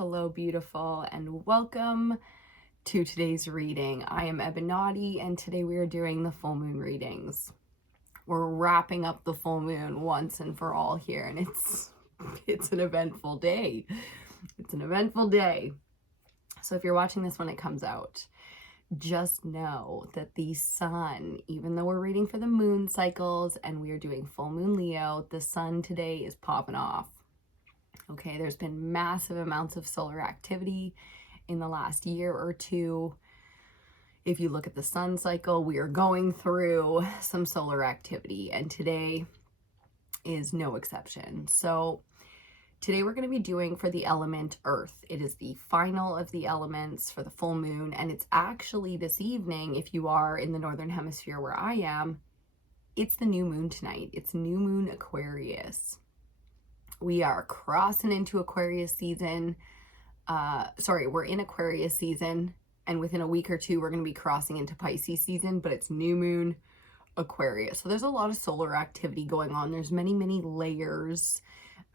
Hello, beautiful, and welcome to today's reading. I am EBINOTTI, and today we are doing the full moon readings. We're wrapping up the full moon once and for all here, and it's an eventful day. It's an eventful day. So if you're watching this when it comes out, just know that the sun, even though we're reading for the moon cycles and we are doing full moon Leo, the sun today is popping off. Okay, there's been massive amounts of solar activity in the last year or two. If you look at the sun cycle, we are going through some solar activity, and today is no exception. So today we're going to be doing for the element Earth. It is the final of the elements for the full moon, and it's actually this evening, if you are in the northern hemisphere where I am, it's the new moon tonight. It's new moon Aquarius. We are crossing into Aquarius season. We're in Aquarius season, and within a week or two, we're going to be crossing into Pisces season, but it's new moon Aquarius. So there's a lot of solar activity going on. There's many layers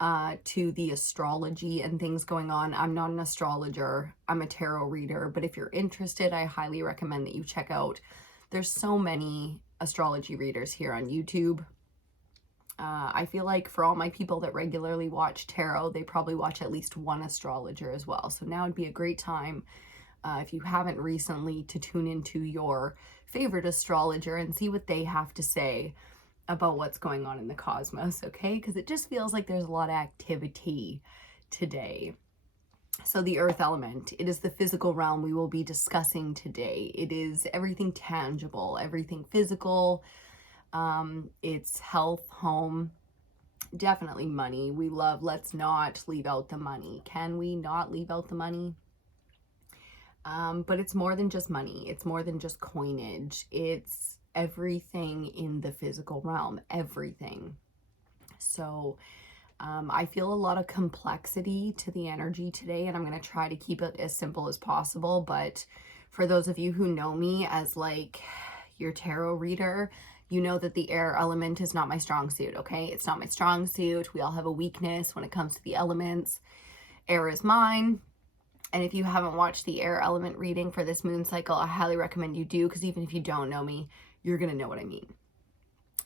to the astrology and things going on. I'm not an astrologer. I'm a tarot reader, but if you're interested, I highly recommend that you check out. There's so many astrology readers here on YouTube. I feel like for all my people that regularly watch tarot, they probably watch at least one astrologer as well. So now would be a great time, if you haven't recently, to tune into your favorite astrologer and see what they have to say about what's going on in the cosmos, okay? Because it just feels like there's a lot of activity today. So the earth element, it is the physical realm we will be discussing today. It is everything tangible, everything physical. It's health, home, definitely money. Let's not leave out the money. Can we not leave out the money? But it's more than just money. It's more than just coinage. It's everything in the physical realm, everything. So I feel a lot of complexity to the energy today, and I'm going to try to keep it as simple as possible. But for those of you who know me as like your tarot reader, you know that the air element is not my strong suit, okay? It's not my strong suit. We all have a weakness when it comes to the elements. Air is mine. And if you haven't watched the air element reading for this moon cycle, I highly recommend you do, because even if you don't know me, you're going to know what I mean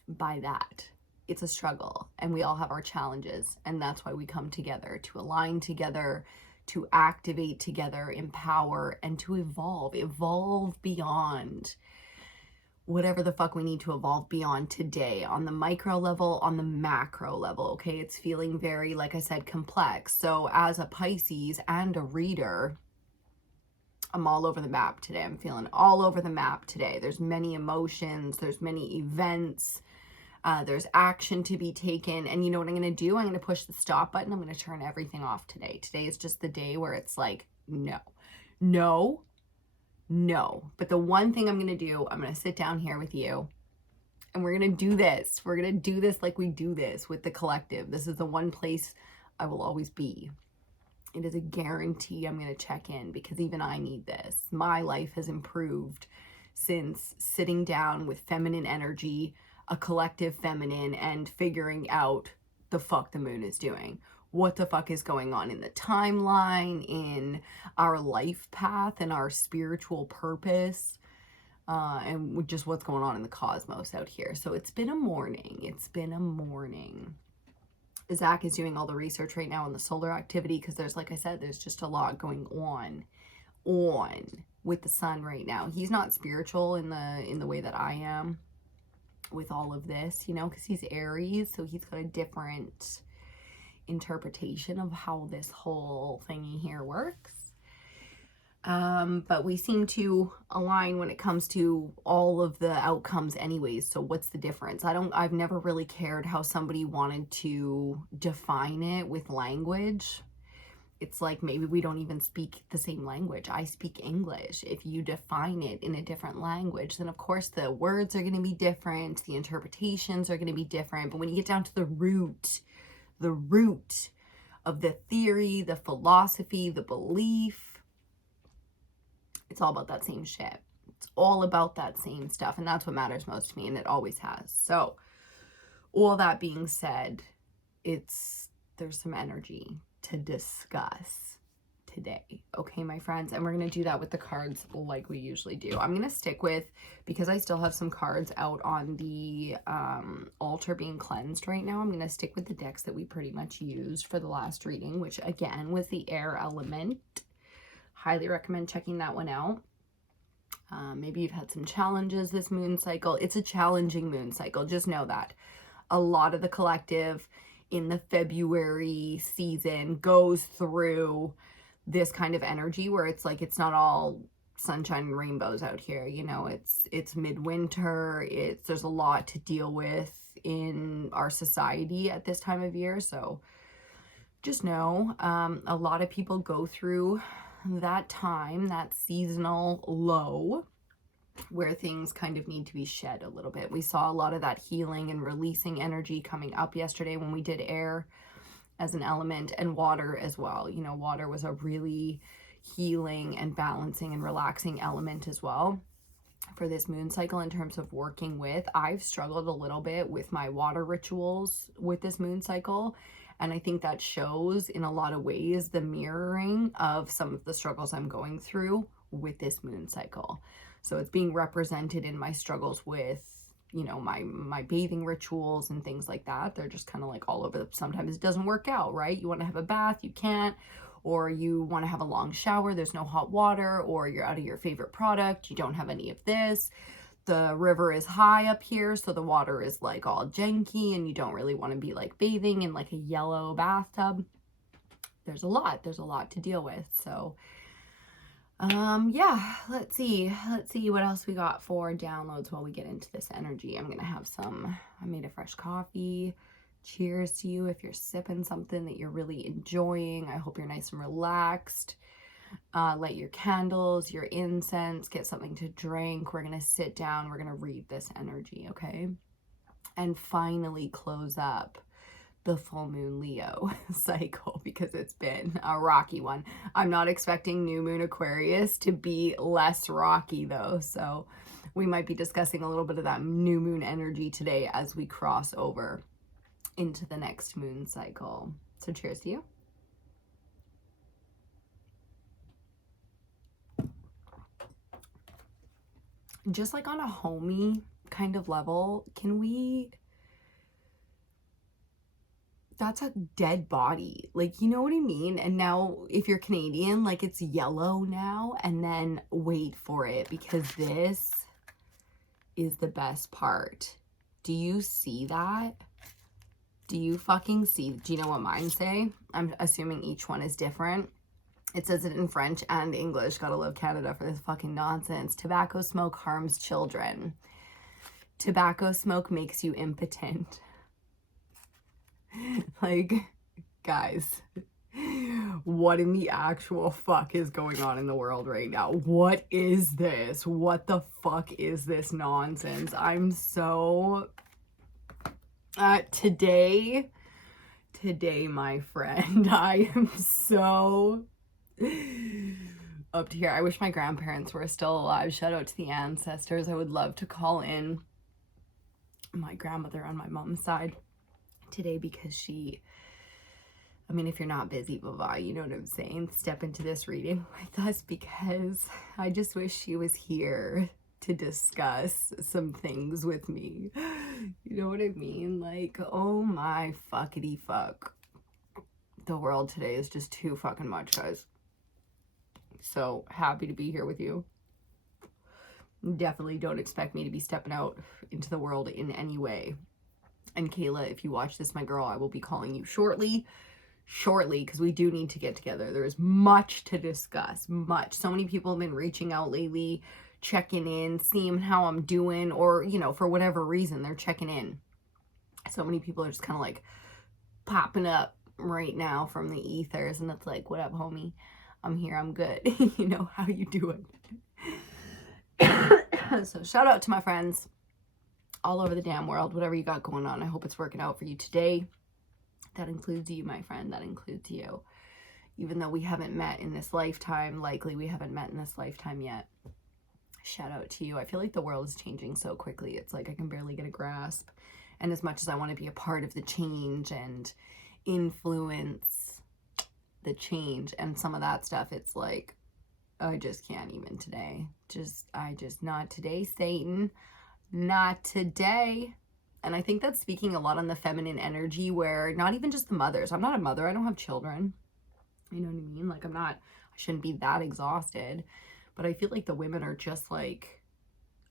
by that. It's a struggle, and we all have our challenges, and that's why we come together, to align together, to activate together, empower, and to evolve beyond whatever the fuck we need to evolve beyond today, on the micro level, on the macro level, okay? It's feeling very, like I said, complex. So as a Pisces and a reader, I'm all over the map today. I'm feeling all over the map today. There's many emotions, there's many events, there's action to be taken. And you know what I'm going to do? I'm going to push the stop button. I'm going to turn everything off today. Today is just the day where it's like, no. But the one thing I'm going to do, I'm going to sit down here with you, and we're going to do this. We're going to do this like we do this with the collective. This is the one place I will always be. It is a guarantee I'm going to check in, because even I need this. My life has improved since sitting down with feminine energy, a collective feminine, and figuring out the fuck the moon is doing. What the fuck is going on in the timeline, in our life path, and our spiritual purpose, and just what's going on in the cosmos out here. So it's been a morning. Zach is doing all the research right now on the solar activity, because there's, like I said, there's just a lot going on with the sun right now. He's not spiritual in the way that I am with all of this, you know, because he's Aries, so he's got a different interpretation of how this whole thingy here works. But we seem to align when it comes to all of the outcomes anyways. So what's the difference? I've never really cared how somebody wanted to define it with language. It's like, maybe we don't even speak the same language. I speak English. If you define it in a different language, then of course the words are going to be different. The interpretations are going to be different. But when you get down to the root of the theory, the philosophy, the belief, it's all about that same shit. It's all about that same stuff, and that's what matters most to me, and it always has. So all that being said, there's some energy to discuss today. Okay, my friends, and we're going to do that with the cards like we usually do. I'm going to stick with, because I still have some cards out on the altar being cleansed right now, I'm going to stick with the decks that we pretty much used for the last reading, which again was the air element. Highly recommend checking that one out. Maybe you've had some challenges this moon cycle. It's a challenging moon cycle. Just know that. A lot of the collective in the February season goes through this kind of energy where it's like, it's not all sunshine and rainbows out here. You know, it's midwinter. There's a lot to deal with in our society at this time of year. So just know, a lot of people go through that time, that seasonal low, where things kind of need to be shed a little bit. We saw a lot of that healing and releasing energy coming up yesterday when we did air as an element, and water as well. You know, water was a really healing and balancing and relaxing element as well for this moon cycle in terms of working with. I've struggled a little bit with my water rituals with this moon cycle, and I think that shows in a lot of ways the mirroring of some of the struggles I'm going through with this moon cycle. So it's being represented in my struggles with, you know, my bathing rituals and things like that. They're just kind of like all over. Sometimes it doesn't work out, right? You want to have a bath, you can't, or you want to have a long shower, there's no hot water, or you're out of your favorite product, you don't have any of this. The river is high up here, so the water is like all janky and you don't really want to be like bathing in like a yellow bathtub. There's a lot to deal with. So yeah, let's see what else we got for downloads while we get into this energy. I'm gonna have I made a fresh coffee. Cheers to you if you're sipping something that you're really enjoying. I hope you're nice and relaxed. Light your candles, your incense, get something to drink. We're gonna sit down, we're gonna read this energy, okay? And finally close up the full moon Leo cycle, because it's been a rocky one. I'm not expecting new moon Aquarius to be less rocky though, so we might be discussing a little bit of that new moon energy today as we cross over into the next moon cycle. So cheers to you. Just like on a homey kind of level, that's a dead body, like, you know what I mean? And now if you're Canadian, like, it's yellow now, and then wait for it, because this is the best part. Do you see that? Do you fucking see? Do you know what mine say? I'm assuming each one is different. It says it in French and English. Gotta love Canada for this fucking nonsense. Tobacco smoke harms children. Tobacco smoke makes you impotent. Like, guys, what in the actual fuck is going on in the world right now? What is this? What the fuck is this nonsense? I'm so... today, my friend, I am so... up to here. I wish my grandparents were still alive. Shout out to the ancestors. I would love to call in my grandmother on my mom's side today, because she, I mean, if you're not busy, blah blah, you know what I'm saying, step into this reading with us, because I just wish she was here to discuss some things with me. You know what I mean? Like, oh my fuckity fuck, the world today is just too fucking much, guys. So happy to be here with you. Definitely don't expect me to be stepping out into the world in any way. And Kayla, if you watch this, my girl, I will be calling you shortly, because we do need to get together. There is much to discuss, much. So many people have been reaching out lately, checking in, seeing how I'm doing, or, you know, for whatever reason, they're checking in. So many people are just kind of like popping up right now from the ethers, and it's like, what up, homie? I'm here, I'm good. You know, how you doing? So shout out to my friends all over the damn world, whatever you got going on. I hope it's working out for you today. That includes you, my friend. That includes you. Even though we haven't met in this lifetime, likely we haven't met in this lifetime yet. Shout out to you. I feel like the world is changing so quickly. It's like I can barely get a grasp. And as much as I want to be a part of the change and influence, the change and some of that stuff, it's like, I just can't even today. Not today, Satan. Not today. And I think that's speaking a lot on the feminine energy, where not even just the mothers. I'm not a mother. I don't have children. You know what I mean? Like, I shouldn't be that exhausted. But I feel like the women are just like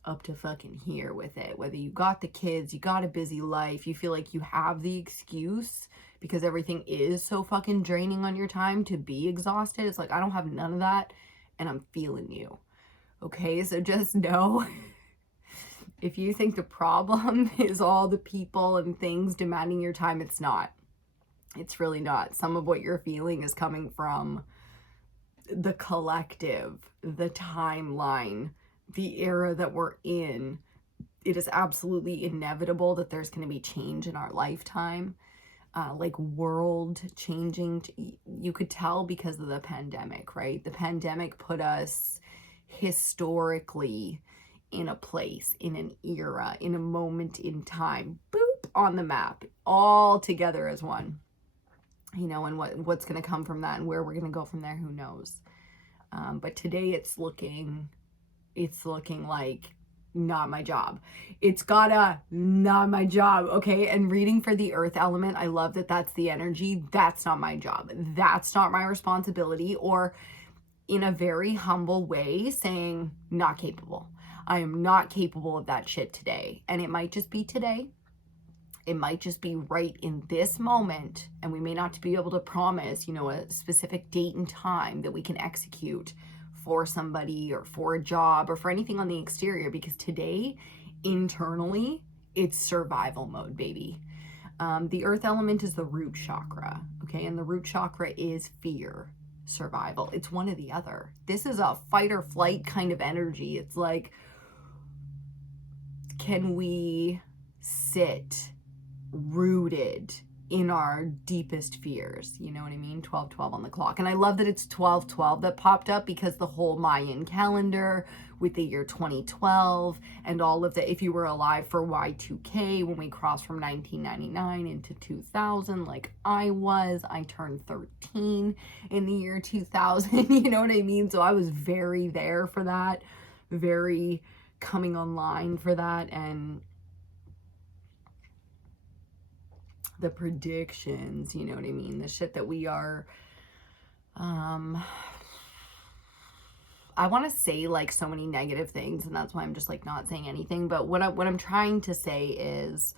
up to fucking here with it. Whether you got the kids, you got a busy life, you feel like you have the excuse because everything is so fucking draining on your time to be exhausted. It's like, I don't have none of that, and I'm feeling you. Okay, so just know, if you think the problem is all the people and things demanding your time, it's not. It's really not. Some of what you're feeling is coming from the collective, the timeline, the era that we're in. It is absolutely inevitable that there's going to be change in our lifetime, like world changing. You could tell because of the pandemic, right? The pandemic put us historically in a place, in an era, in a moment in time, boop, on the map, all together as one. You know, and what's going to come from that and where we're going to go from there, who knows? But today it's looking like not my job. It's gotta not my job, okay? And reading for the earth element, I love that that's the energy. That's not my job. That's not my responsibility. Or in a very humble way saying, not capable. I am not capable of that shit today. And it might just be today. It might just be right in this moment. And we may not be able to promise, you know, a specific date and time that we can execute for somebody or for a job or for anything on the exterior, because today, internally, it's survival mode, baby. The earth element is the root chakra, okay? And the root chakra is fear, survival. It's one or the other. This is a fight or flight kind of energy. It's like, can we sit rooted in our deepest fears? You know what I mean? 12:12 on the clock. And I love that it's 12:12 that popped up, because the whole Mayan calendar with the year 2012 and all of the, if you were alive for Y2K, when we crossed from 1999 into 2000, like I turned 13 in the year 2000. You know what I mean? So I was very there for that, very coming online for that. And the predictions, you know what I mean? The shit that we are, I want to say like so many negative things, and that's why I'm just like not saying anything. But what I'm trying to say is,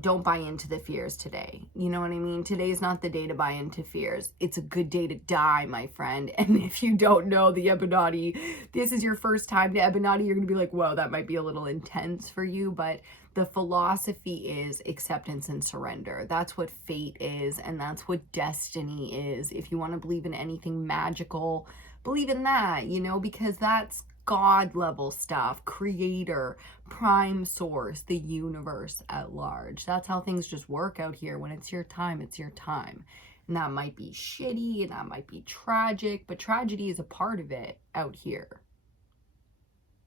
don't buy into the fears today. You know what I mean? Today is not the day to buy into fears. It's a good day to die, my friend. And if you don't know the EBINOTTI, this is your first time to EBINOTTI, you're going to be like, whoa, that might be a little intense for you. But the philosophy is acceptance and surrender. That's what fate is, and that's what destiny is. If you want to believe in anything magical, believe in that, you know, because that's God level stuff, creator, prime source, the universe at large. That's how things just work out here. When it's your time, it's your time. And that might be shitty and that might be tragic, but tragedy is a part of it out here.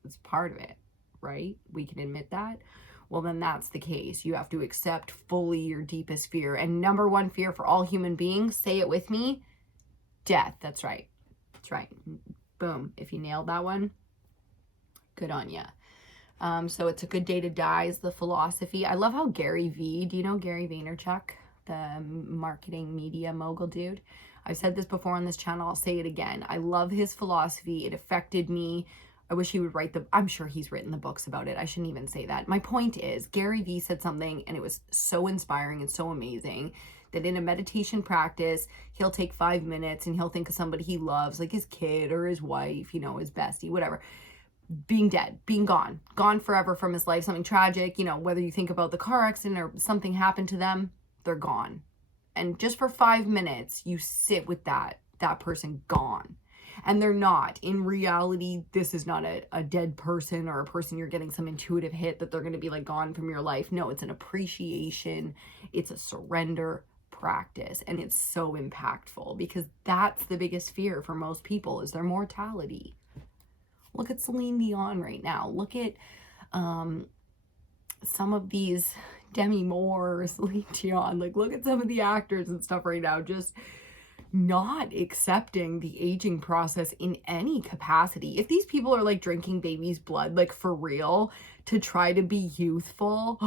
It's part of it, right? We can admit that. Well, then that's the case. You have to accept fully your deepest fear. And number one fear for all human beings, say it with me, death. That's right. That's right. Boom. If you nailed that one, good on ya. So it's a good day to die is the philosophy. I love how Gary V, do you know Gary Vaynerchuk, the marketing media mogul dude? I've said this before on this channel. I'll say it again. I love his philosophy. It affected me. I wish he would write I'm sure he's written the books about it. I shouldn't even say that. My point is, Gary V said something, and it was so inspiring and so amazing, that in a meditation practice, he'll take 5 minutes and he'll think of somebody he loves, like his kid or his wife, you know, his bestie, whatever, being dead, being gone forever from his life, something tragic, you know, whether you think about the car accident or something happened to them, they're gone. And just for 5 minutes, you sit with that person gone. And they're not. In reality, this is not a dead person or a person you're getting some intuitive hit that they're going to be like gone from your life. No, it's an appreciation. It's a surrender practice. And it's so impactful, because that's the biggest fear for most people, is their mortality. Look at Celine Dion right now. Look at some of these Demi Moore, Celine Dion. Like, look at some of the actors and stuff right now. Just not accepting the aging process in any capacity. If these people are like drinking baby's blood, like for real, to try to be youthful,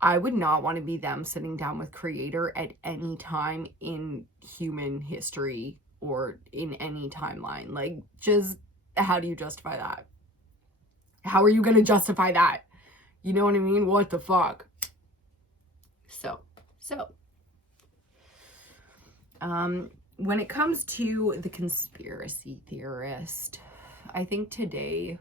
I would not want to be them sitting down with Creator at any time in human history or in any timeline. Like, just how do you justify that? How are you going to justify that? You know what I mean? What the fuck? So, when it comes to the conspiracy theorist, I think today,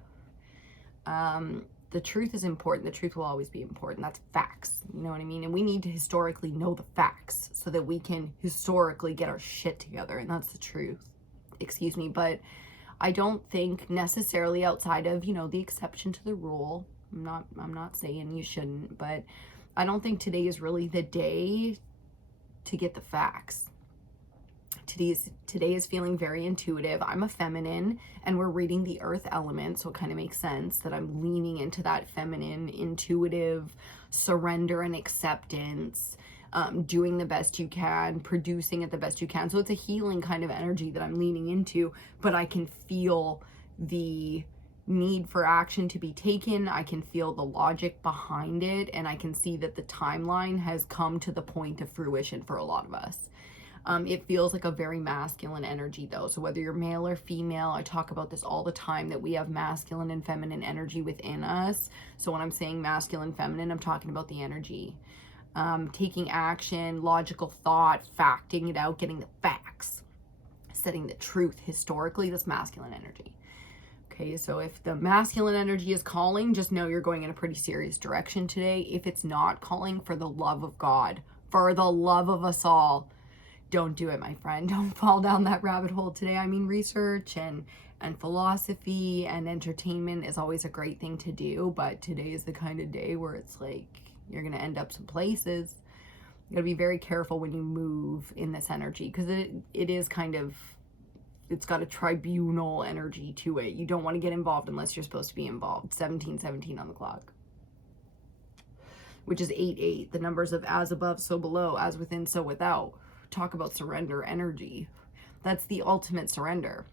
the truth is important. The truth will always be important. That's facts. You know what I mean? And we need to historically know the facts so that we can historically get our shit together. And that's the truth. Excuse me. But I don't think necessarily outside of, you know, the exception to the rule. I'm not saying you shouldn't, but I don't think today is really the day to get the facts. Today is feeling very intuitive. I'm a feminine and we're reading the earth element, so it kind of makes sense that I'm leaning into that feminine, intuitive surrender and acceptance, doing the best you can, producing it the best you can. So it's a healing kind of energy that I'm leaning into, but I can feel the need for action to be taken. I can feel the logic behind it, and I can see that the timeline has come to the point of fruition for a lot of us. It feels like a very masculine energy though. So whether you're male or female, I talk about this all the time, that we have masculine and feminine energy within us. So when I'm saying masculine, feminine, I'm talking about the energy. Taking action, logical thought, facting it out, getting the facts, setting the truth historically, that's masculine energy. Okay, so if the masculine energy is calling, just know you're going in a pretty serious direction today. If it's not calling, for the love of God, for the love of us all, don't do it, my friend. Don't fall down that rabbit hole today. I mean, research and philosophy and entertainment is always a great thing to do, but today is the kind of day where it's like you're going to end up some places. You got to be very careful when you move in this energy, because it is kind of, it's got a tribunal energy to it. You don't want to get involved unless you're supposed to be involved. 1717 on the clock, which is 88. The numbers of as above, so below, as within, so without. Talk about surrender energy. That's the ultimate surrender.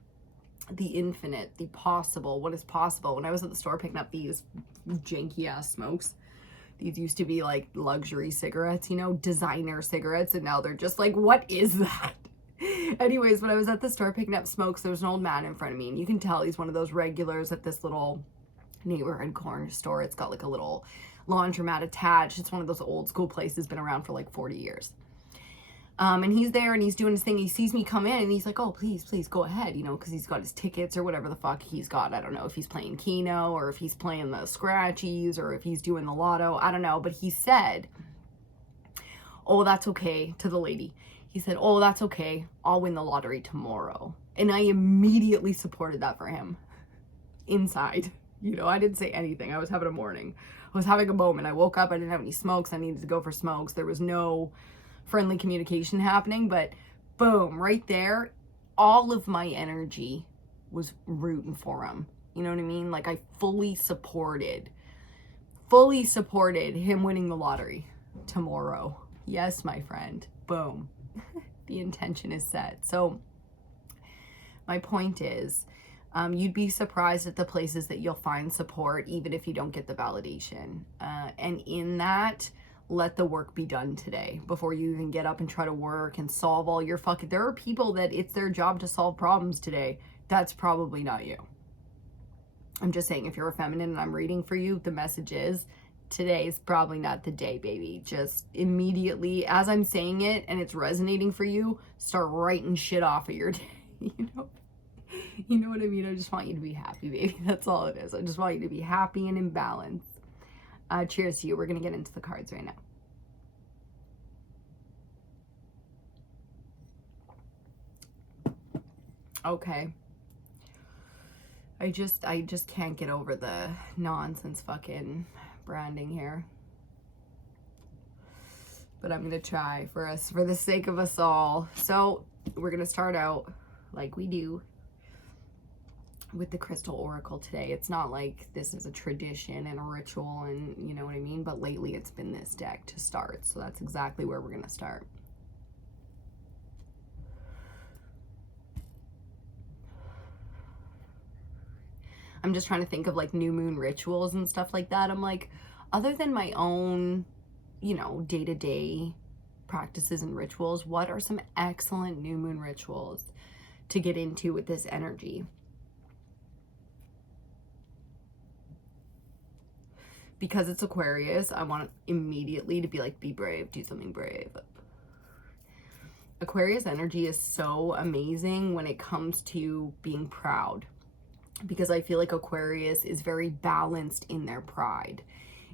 The infinite, the possible, what is possible. When I was at the store picking up these janky ass smokes, these used to be like luxury cigarettes, you know, designer cigarettes, and now they're just like, what is that? Anyways, when I was at the store picking up smokes, there was an old man in front of me, and you can tell he's one of those regulars at this little neighborhood corner store. It's got like a little laundromat attached. It's one of those old school places, been around for like 40 years. And he's there and he's doing his thing. He sees me come in and he's like, oh, please go ahead, you know, because he's got his tickets or whatever the fuck he's got. I don't know if he's playing Keno or if he's playing the scratchies or if he's doing the lotto. I don't know. But he said, oh, that's okay, to the lady. He said, oh, that's okay. I'll win the lottery tomorrow. And I immediately supported that for him inside. You know, I didn't say anything. I was having a morning. I was having a moment. I woke up. I didn't have any smokes. I needed to go for smokes. There was no friendly communication happening, but boom, right there, all of my energy was rooting for him. You know what I mean? Like, I fully supported him winning the lottery tomorrow. Yes, my friend. Boom. The intention is set. So my point is, you'd be surprised at the places that you'll find support, even if you don't get the validation. And in that, let the work be done today before you even get up and try to work and solve all your fucking... There are people that it's their job to solve problems today. That's probably not you. I'm just saying, if you're a feminine and I'm reading for you, the message is, today is probably not the day, baby. Just immediately, as I'm saying it and it's resonating for you, start writing shit off of your day, you know? You know what I mean? I just want you to be happy, baby. That's all it is. I just want you to be happy and in balance. Cheers to you. We're going to get into the cards right now. Okay. I just can't get over the nonsense fucking branding here. But I'm going to try for the sake of us all. So we're going to start out like we do with the crystal oracle today. It's not like this is a tradition and a ritual and you know what I mean, but lately it's been this deck to start, so that's exactly where we're going to start. I'm just trying to think of like new moon rituals and stuff like that. I'm like, other than my own, you know, day-to-day practices and rituals, what are some excellent new moon rituals to get into with this energy? Because it's Aquarius, I want immediately to be like, be brave, do something brave. Aquarius energy is so amazing when it comes to being proud, because I feel like Aquarius is very balanced in their pride.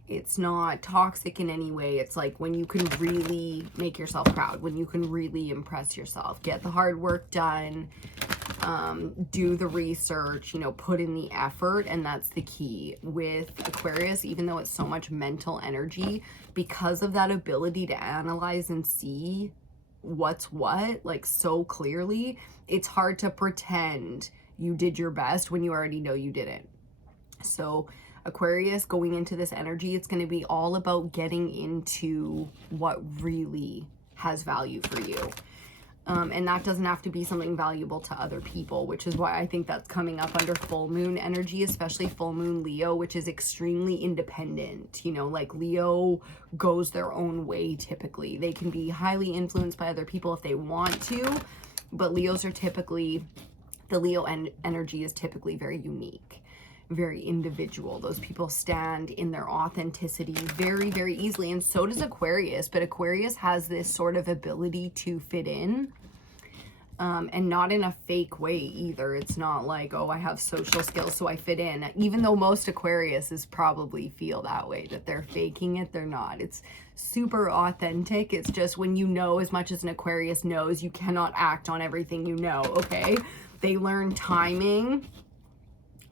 It's not toxic in any way. It's like when you can really make yourself proud, when you can really impress yourself, get the hard work done, do the research, you know, put in the effort. And that's the key with Aquarius, even though it's so much mental energy, because of that ability to analyze and see what's what, like so clearly, it's hard to pretend you did your best when you already know you didn't. So Aquarius, going into this energy, it's going to be all about getting into what really has value for you. And that doesn't have to be something valuable to other people, which is why I think that's coming up under full moon energy, especially full moon Leo, which is extremely independent. You know, like Leo goes their own way typically. They can be highly influenced by other people if they want to, but Leos are typically, the Leo energy is typically very unique, very individual. Those people stand in their authenticity very, very easily, and so does Aquarius. But Aquarius has this sort of ability to fit in, and not in a fake way either. It's not like, oh, I have social skills so I fit in. Even though most Aquariuses probably feel that way, that they're faking it, they're not. It's super authentic. It's just when you know as much as an Aquarius knows, you cannot act on everything you know, okay? They learn timing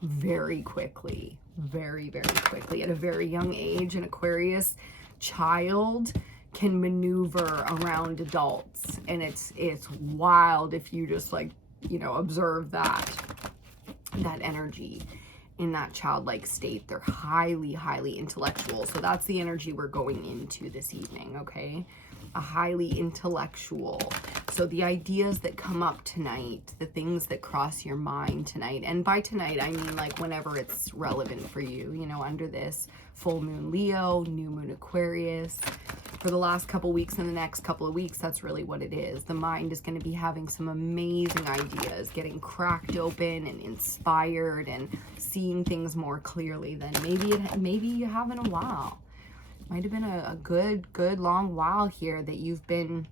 very quickly, very, very quickly. At a very young age, an Aquarius child can maneuver around adults, and it's wild if you just, like, you know, observe that energy in that childlike state. They're highly, highly intellectual. So that's the energy we're going into this evening, okay? A highly intellectual. So the ideas that come up tonight, the things that cross your mind tonight, and by tonight I mean like whenever it's relevant for you, you know, under this full moon Leo, new moon Aquarius, for the last couple weeks and the next couple of weeks, that's really what it is. The mind is going to be having some amazing ideas, getting cracked open and inspired and seeing things more clearly than maybe you have in a while. Might have been a good long while here that you've been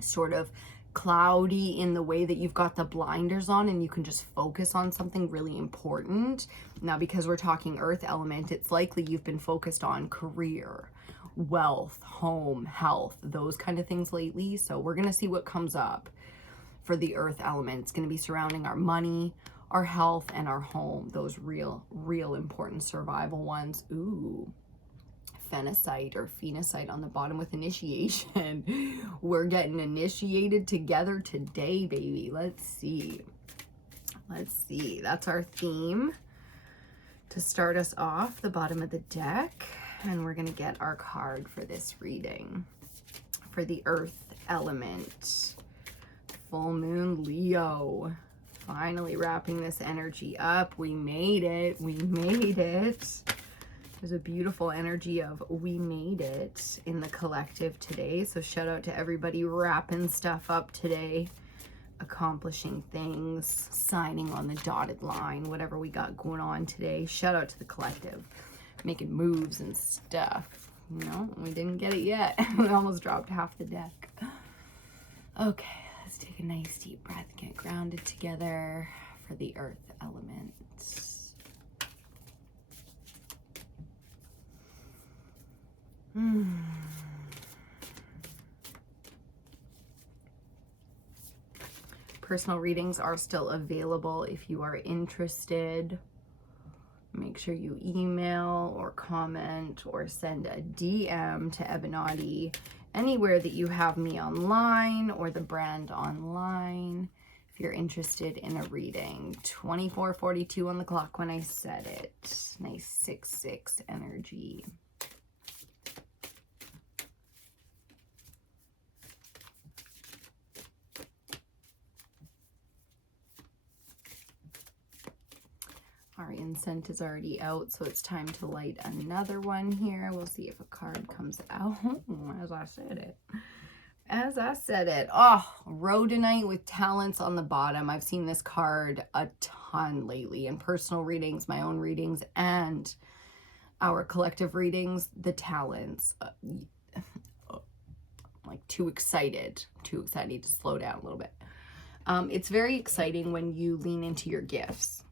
sort of cloudy in the way that you've got the blinders on and you can just focus on something really important. Now, because we're talking earth element, it's likely you've been focused on career, wealth, home, health, those kind of things lately. So we're going to see what comes up for the earth element. It's going to be surrounding our money, our health, and our home. Those real important survival ones. Ooh. Phenocite or phenocite on the bottom with initiation. We're getting initiated together today, baby. Let's see. That's our theme to start us off, the bottom of the deck. And we're going to get our card for this reading for the earth element. Full moon Leo. Finally wrapping this energy up. We made it. There's a beautiful energy of we made it in the collective today. So shout out to everybody wrapping stuff up today, accomplishing things, signing on the dotted line, whatever we got going on today. Shout out to the collective, making moves and stuff. You know, we didn't get it yet. We almost dropped half the deck. Okay, let's take a nice deep breath, get grounded together for the earth element. Personal readings are still available if you are interested. Make sure you email or comment or send a DM to EBINOTTI anywhere that you have me online or the brand online if you're interested in a reading. 24:42 on the clock when I said it. Nice 6-6 energy. Our incense is already out, so it's time to light another one here. We'll see if a card comes out. As I said it. As I said it. Oh, Rhodonite with talents on the bottom. I've seen this card a ton lately in personal readings, my own readings, and our collective readings. The talents. Like too excited to slow down a little bit. It's very exciting when you lean into your gifts.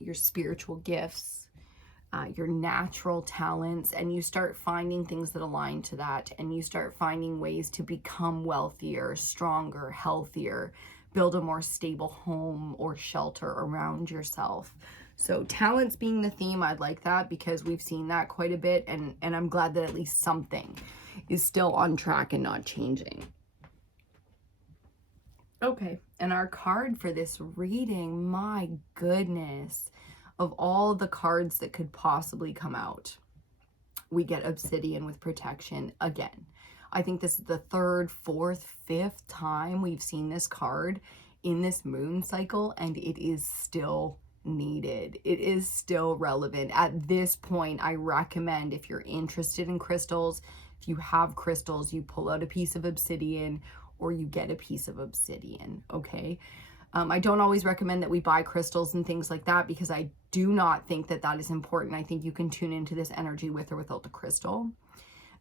Your spiritual gifts, your natural talents, and you start finding things that align to that, and you start finding ways to become wealthier, stronger, healthier, build a more stable home or shelter around yourself. So talents being the theme, I'd like that because we've seen that quite a bit, and I'm glad that at least something is still on track and not changing. Okay, and our card for this reading, my goodness, of all the cards that could possibly come out, we get Obsidian with protection again. I think this is the third, fourth, fifth time we've seen this card in this moon cycle, and it is still needed. It is still relevant. At this point, I recommend, if you're interested in crystals, if you have crystals, you pull out a piece of obsidian or you get a piece of obsidian, okay? I don't always recommend that we buy crystals and things like that because I do not think that that is important. I think you can tune into this energy with or without the crystal.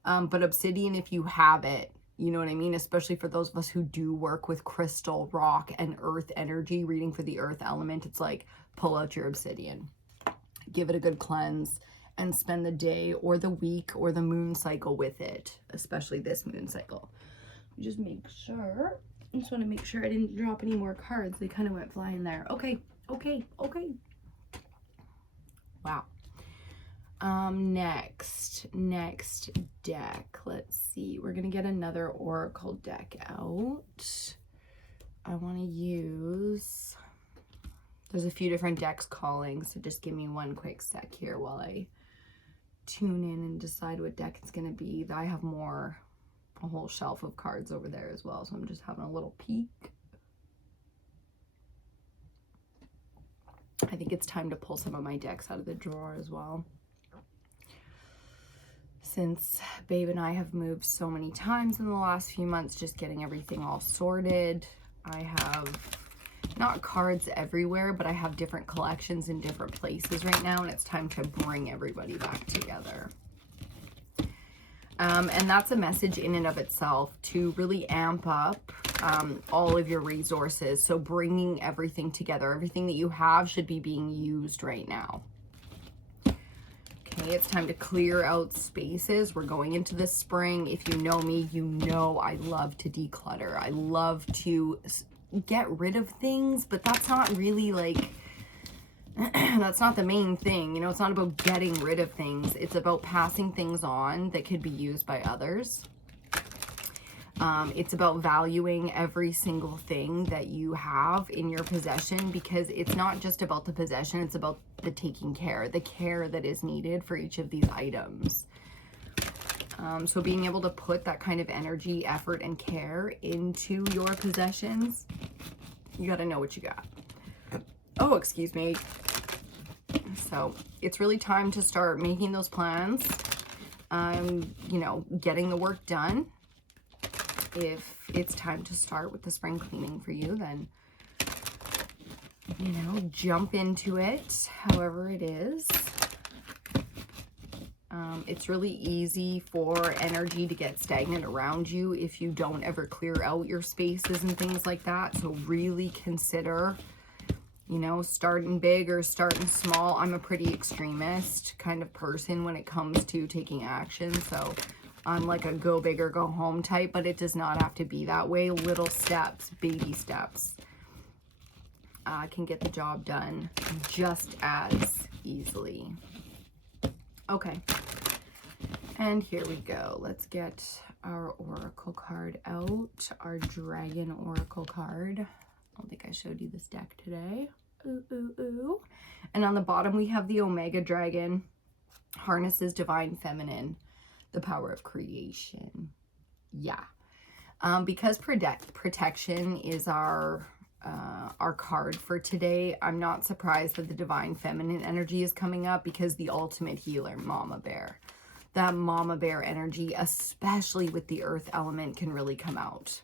But obsidian, if you have it, you know what I mean? Especially for those of us who do work with crystal, rock, and earth energy, reading for the earth element, it's like pull out your obsidian, give it a good cleanse, and spend the day or the week or the moon cycle with it, especially this moon cycle. Just make sure. I just want to make sure I didn't drop any more cards. They kind of went flying there. Okay. Wow. Next deck. Let's see. We're going to get another oracle deck out. I want to use... There's a few different decks calling, so just give me one quick sec here while I tune in and decide what deck it's going to be. I have a whole shelf of cards over there as well, so I'm just having a little peek. I think it's time to pull some of my decks out of the drawer as well. Since Babe and I have moved so many times in the last few months, just getting everything all sorted. I have not cards everywhere, but I have different collections in different places right now, and it's time to bring everybody back together. And that's a message in and of itself to really amp up all of your resources. So bringing everything together, everything that you have should be being used right now. Okay, it's time to clear out spaces. We're going into the spring. If you know me, you know I love to declutter. I love to get rid of things, but that's not really like... that's not the main thing. You know, it's not about getting rid of things. It's about passing things on that could be used by others. It's about valuing every single thing that you have in your possession, because it's not just about the possession. It's about the taking care, the care that is needed for each of these items. So being able to put that kind of energy, effort, and care into your possessions, you got to know what you got. Oh, excuse me. So it's really time to start making those plans, you know, getting the work done. If it's time to start with the spring cleaning for you, then, you know, jump into it, however it is. It's really easy for energy to get stagnant around you if you don't ever clear out your spaces and things like that. So really consider, you know, starting big or starting small. I'm a pretty extremist kind of person when it comes to taking action. So I'm like a go big or go home type, but it does not have to be that way. Little steps, baby steps can get the job done just as easily. Okay. And here we go. Let's get our oracle card out, our dragon oracle card. I don't think I showed you this deck today. Ooh. And on the bottom, we have the Omega Dragon, harnesses divine feminine, the power of creation. Yeah. Because protection is our our card for today, I'm not surprised that the divine feminine energy is coming up, because the ultimate healer, Mama Bear. That Mama Bear energy, especially with the earth element, can really come out.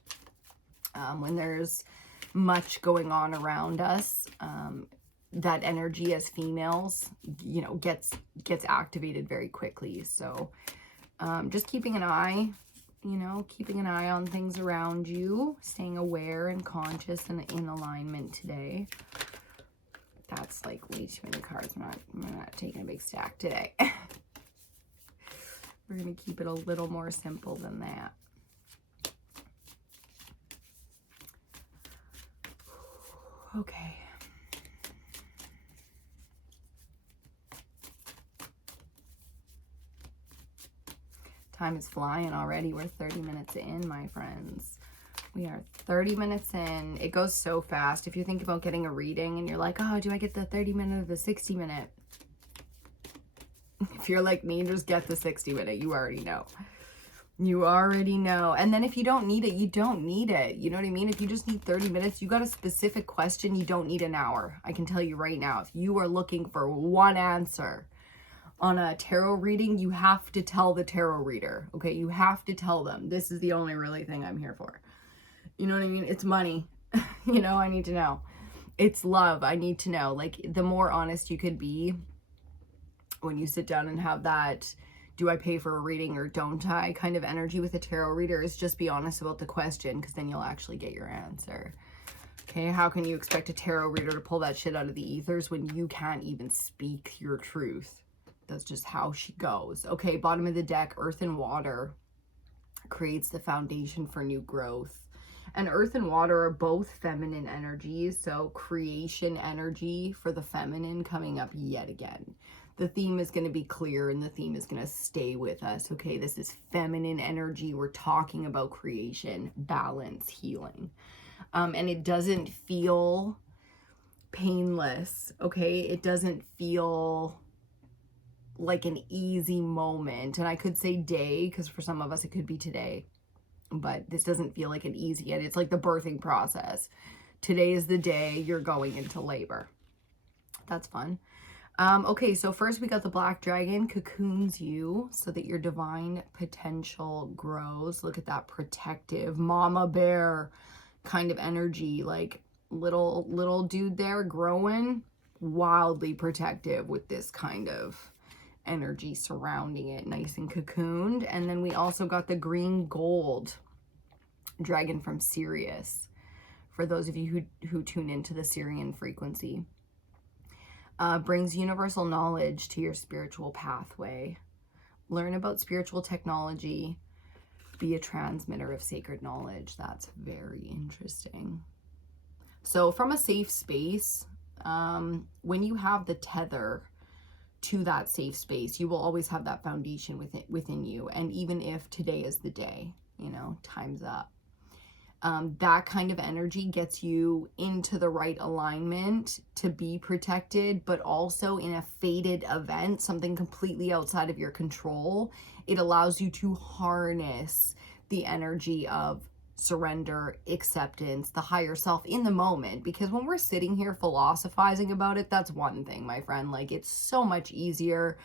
When there's much going on around us, that energy as females, you know, gets activated very quickly. So just keeping an eye, you know, keeping an eye on things around you, staying aware and conscious and in alignment today. That's like way too many cards. I'm not taking a big stack today. We're going to keep it a little more simple than that. Okay. Time is flying already. We're 30 minutes in, my friends. We are 30 minutes in. It goes so fast. If you think about getting a reading and you're like, oh, do I get the 30-minute or the 60-minute? If you're like me, just get the 60-minute. You already know. You already know. And then if you don't need it, you don't need it. You know what I mean? If you just need 30 minutes, you got a specific question, you don't need an hour. I can tell you right now, if you are looking for one answer on a tarot reading, you have to tell the tarot reader, okay? You have to tell them, this is the only really thing I'm here for. You know what I mean? It's money. You know, I need to know. It's love. I need to know. Like, the more honest you could be when you sit down and have that, do I pay for a reading or don't I kind of energy with a tarot reader, is just be honest about the question, because then you'll actually get your answer. Okay, how can you expect a tarot reader to pull that shit out of the ethers when you can't even speak your truth? That's just how she goes. Okay, bottom of the deck, earth and water creates the foundation for new growth. And earth and water are both feminine energies, so creation energy for the feminine coming up yet again. The theme is going to be clear and the theme is going to stay with us. Okay, this is feminine energy. We're talking about creation, balance, healing. And it doesn't feel painless. Okay, it doesn't feel like an easy moment. And I could say day, because for some of us it could be today. But this doesn't feel like an easy, and it's like the birthing process. Today is the day you're going into labor. That's fun. Okay, so first we got the black dragon cocoons you so that your divine potential grows. Look at that protective mama bear kind of energy, like little dude there growing, wildly protective with this kind of energy surrounding it, nice and cocooned. And then we also got the green gold dragon from Sirius, for those of you who tune into the Sirian frequency. Brings universal knowledge to your spiritual pathway. Learn about spiritual technology. Be a transmitter of sacred knowledge. That's very interesting. So from a safe space, when you have the tether to that safe space, you will always have that foundation within you. And even if today is the day, you know, time's up. That kind of energy gets you into the right alignment to be protected, but also in a fated event, something completely outside of your control, it allows you to harness the energy of surrender, acceptance, the higher self in the moment. Because when we're sitting here philosophizing about it, that's one thing, my friend. Like, it's so much easier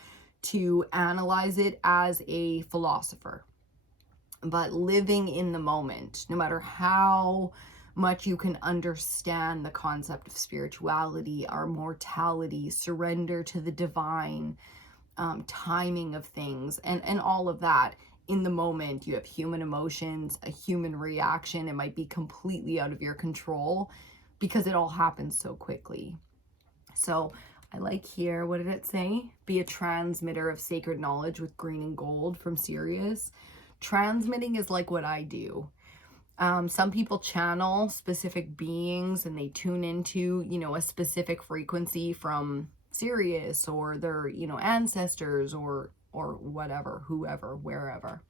to analyze it as a philosopher. But living in the moment, no matter how much you can understand the concept of spirituality, our mortality, surrender to the divine, timing of things, and all of that, in the moment, you have human emotions, a human reaction. It might be completely out of your control because it all happens so quickly. So I like here, what did it say? Be a transmitter of sacred knowledge with green and gold from Sirius. Transmitting is like what I do. Some people channel specific beings and they tune into, you know, a specific frequency from Sirius or their, you know, ancestors or whatever, whoever, wherever.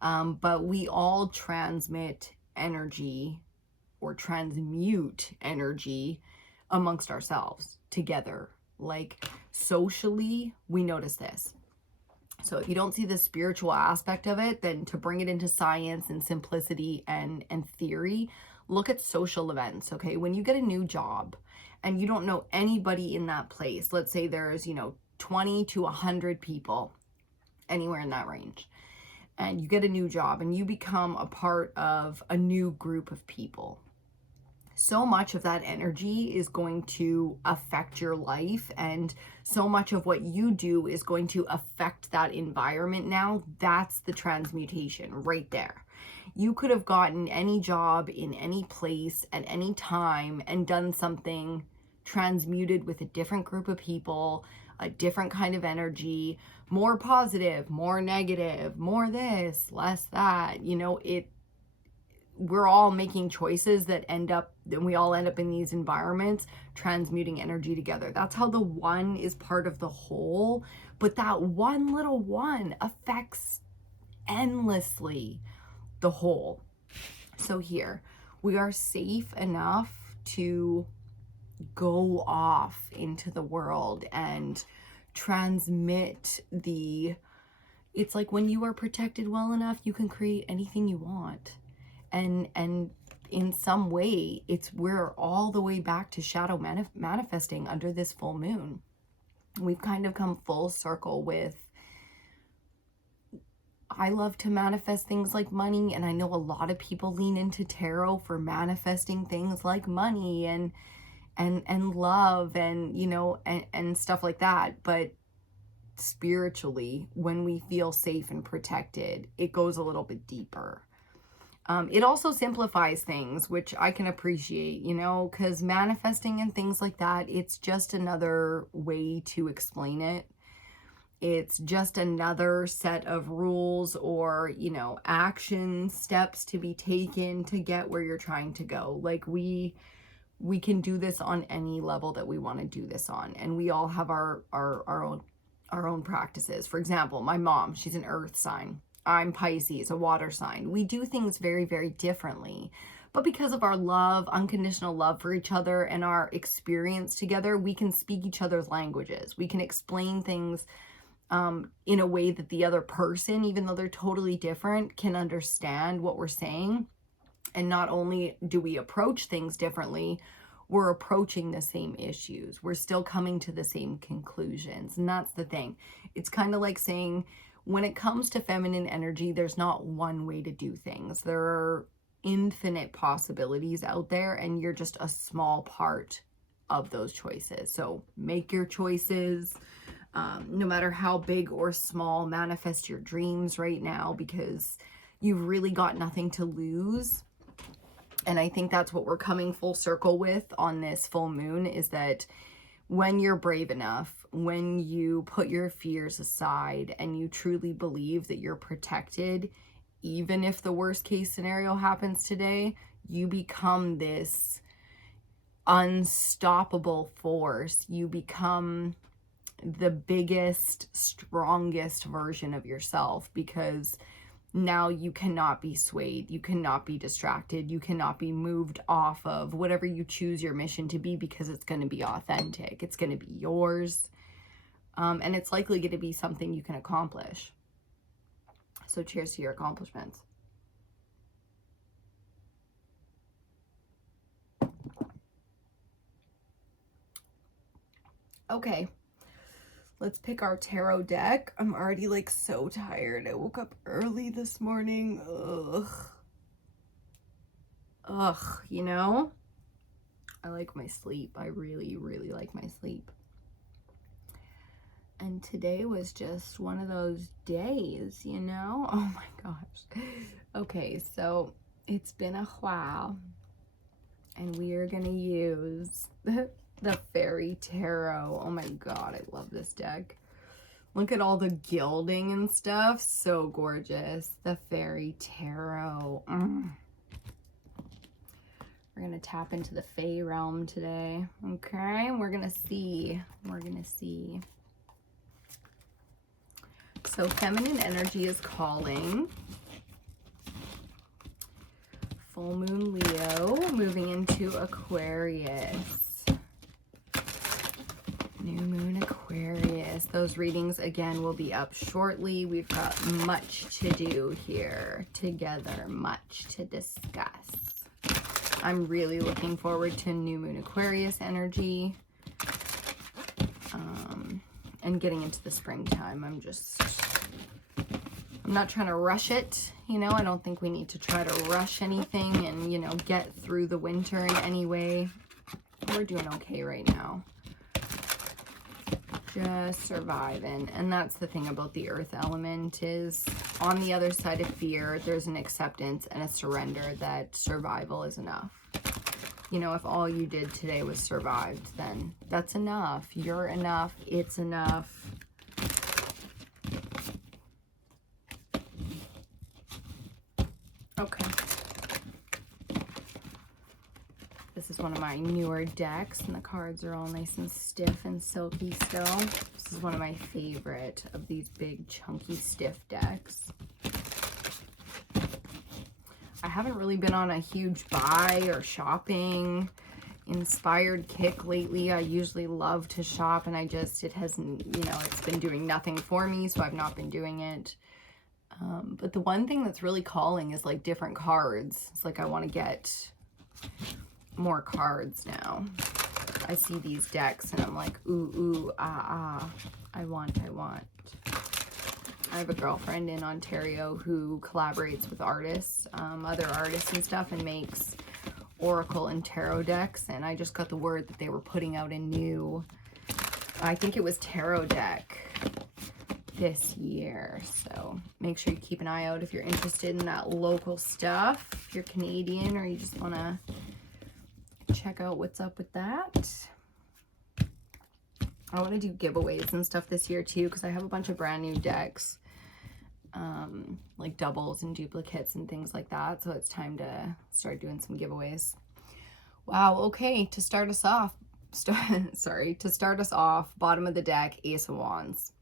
But we all transmit energy or transmute energy amongst ourselves together. Like socially, we notice this. So if you don't see the spiritual aspect of it, then to bring it into science and simplicity and theory, Look at social events, okay? When you get a new job and you don't know anybody in that place, let's say there's, 20 to 100 people, anywhere in that range, and you get a new job and you become a part of a new group of people. So much of that energy is going to affect your life, and so much of what you do is going to affect that environment now. That's the transmutation right there. You could have gotten any job in any place at any time and done something transmuted with a different group of people, a different kind of energy, more positive, more negative, more this, less that. We're all making choices that we all end up in these environments transmuting energy together. That's how the one is part of the whole, but that one little one affects endlessly the whole. So here, we are safe enough to go off into the world and transmit it's like when you are protected well enough, you can create anything you want. And in some way, we're all the way back to shadow manifesting under this full moon. We've kind of come full circle with, I love to manifest things like money, and I know a lot of people lean into tarot for manifesting things like money and love and, and stuff like that. But spiritually, when we feel safe and protected, it goes a little bit deeper. It also simplifies things, which I can appreciate, because manifesting and things like that, it's just another way to explain it. It's just another set of rules or, action steps to be taken to get where you're trying to go. Like we can do this on any level that we want to do this on. And we all have our own practices. For example, my mom, she's an earth sign. I'm Pisces, a water sign. We do things very, very differently. But because of our love, unconditional love for each other and our experience together, we can speak each other's languages. We can explain things in a way that the other person, even though they're totally different, can understand what we're saying. And not only do we approach things differently, we're approaching the same issues. We're still coming to the same conclusions. And that's the thing. It's kind of like saying, when it comes to feminine energy, there's not one way to do things. There are infinite possibilities out there, and you're just a small part of those choices. So make your choices, no matter how big or small. Manifest your dreams right now, because you've really got nothing to lose. And I think that's what we're coming full circle with on this full moon, is that when you're brave enough, when you put your fears aside and you truly believe that you're protected, even if the worst case scenario happens today, you become this unstoppable force. You become the biggest, strongest version of yourself, because now you cannot be swayed, you cannot be distracted, you cannot be moved off of whatever you choose your mission to be, because it's going to be authentic, it's going to be yours, and it's likely going to be something you can accomplish. So cheers to your accomplishments. Okay, let's pick our tarot deck. I'm already like so tired. I woke up early this morning. Ugh, I like my sleep. I really, really like my sleep. And today was just one of those days, Oh my gosh. Okay, so it's been a while, and we are gonna use the Fairy Tarot. Oh my god, I love this deck. Look at all the gilding and stuff. So gorgeous. The Fairy Tarot. We're going to tap into the Fae realm today. Okay, we're going to see. So feminine energy is calling. Full moon Leo, moving into Aquarius. New moon Aquarius. Those readings again will be up shortly. We've got much to do here together, much to discuss. I'm really looking forward to new moon Aquarius energy. And getting into the springtime. I'm not trying to rush it, you know. I don't think we need to try to rush anything and, you know, get through the winter in any way. We're doing okay right now. Just surviving. And that's the thing about the earth element, is on the other side of fear, there's an acceptance and a surrender that survival is enough. You know, if all you did today was survived, then that's enough. You're enough. It's enough. Okay. This is one of my newer decks, and the cards are all nice and stiff and silky still. This is one of my favorite of these big, chunky, stiff decks. I haven't really been on a huge buy or shopping inspired kick lately. I usually love to shop, and it hasn't, you know, it's been doing nothing for me, so I've not been doing it. But the one thing that's really calling is like different cards. It's like I want to get more cards now. I see these decks and I'm like, ooh, I want. I have a girlfriend in Ontario who collaborates with artists, other artists and stuff, and makes oracle and tarot decks. And I just got the word that they were putting out a new, I think it was tarot deck this year. So make sure you keep an eye out if you're interested in that local stuff. If you're Canadian or you just want to check out what's up with that. I want to do giveaways and stuff this year too, because I have a bunch of brand new decks, like doubles and duplicates and things like that. So it's time to start doing some giveaways. Wow. Okay. To start us off, bottom of the deck, Ace of Wands,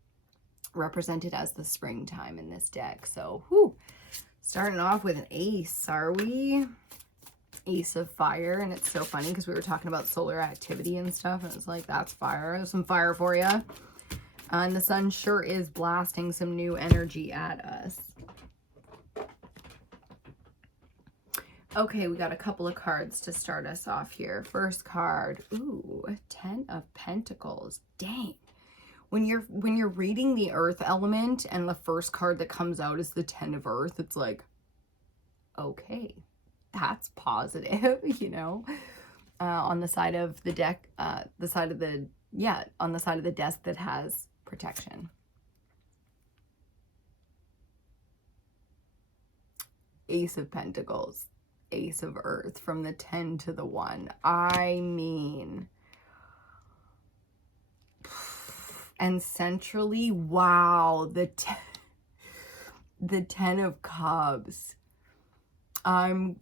represented as the springtime in this deck. So, starting off with an ace, are we? Ace of Fire, and it's so funny because we were talking about solar activity and stuff, and it's like, that's fire. There's some fire for you. And the sun sure is blasting some new energy at us. Okay, we got a couple of cards to start us off here. First card, ooh, 10 of Pentacles. Dang. When you're reading the earth element and the first card that comes out is the 10 of Earth, it's like, okay, that's positive, you know. On the side of the deck, on the side of the desk that has protection. Ace of Pentacles, Ace of Earth, from the 10 to the 1. I mean, and centrally, wow, the 10 of Cups. I'm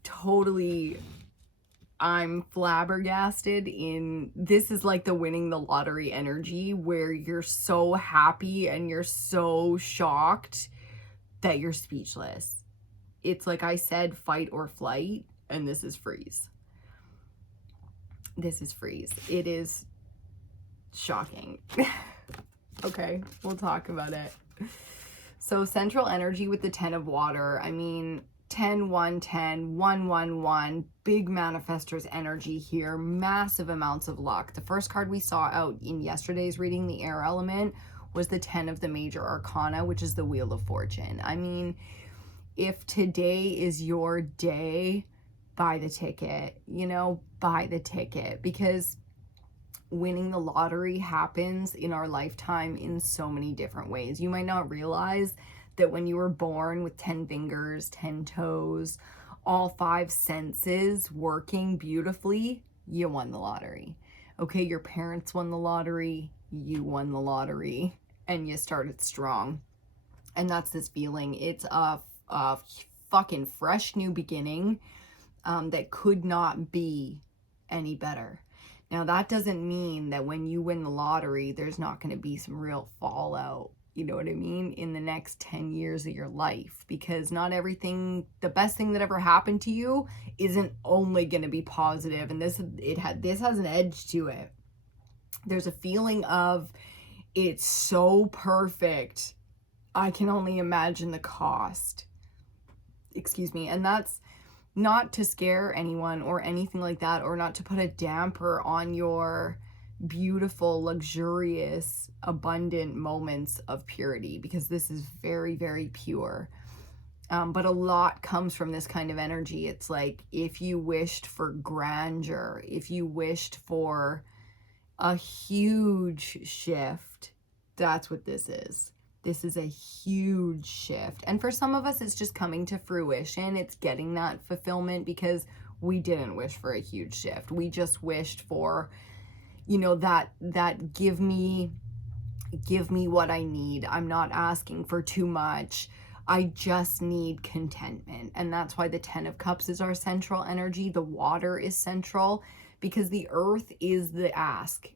flabbergasted in, this is like the winning the lottery energy where you're so happy and you're so shocked that you're speechless. It's like I said, fight or flight, and this is freeze. This is freeze. It is shocking. Okay, we'll talk about it. So central energy with the 10 of Water. I mean, 10, 1, 10, 1, 1, 1, big manifestors energy here, massive amounts of luck. The first card we saw out in yesterday's reading, the air element, was the 10 of the major arcana, which is the Wheel of Fortune. I mean, if today is your day, buy the ticket, you know, buy the ticket, because winning the lottery happens in our lifetime in so many different ways. You might not realize that when you were born with 10 fingers, 10 toes, all 5 senses working beautifully, you won the lottery. Okay, your parents won the lottery, you won the lottery, and you started strong. And that's this feeling. It's a fucking fresh new beginning that could not be any better. Now, that doesn't mean that when you win the lottery, there's not going to be some real fallout, you know what I mean, in the next 10 years of your life, because not everything, the best thing that ever happened to you isn't only going to be positive. And this has an edge to it. There's a feeling of, it's so perfect, I can only imagine the cost. Excuse me. And that's not to scare anyone or anything like that, or not to put a damper on your beautiful, luxurious, abundant moments of purity, because this is very, very pure. But a lot comes from this kind of energy. It's like if you wished for grandeur, if you wished for a huge shift, that's what this is. This is a huge shift. And for some of us, it's just coming to fruition. It's getting that fulfillment because we didn't wish for a huge shift. We just wished for, you know, that give me what I need. I'm not asking for too much. I just need contentment. And that's why the 10 of Cups is our central energy. The water is central because the earth is the ask.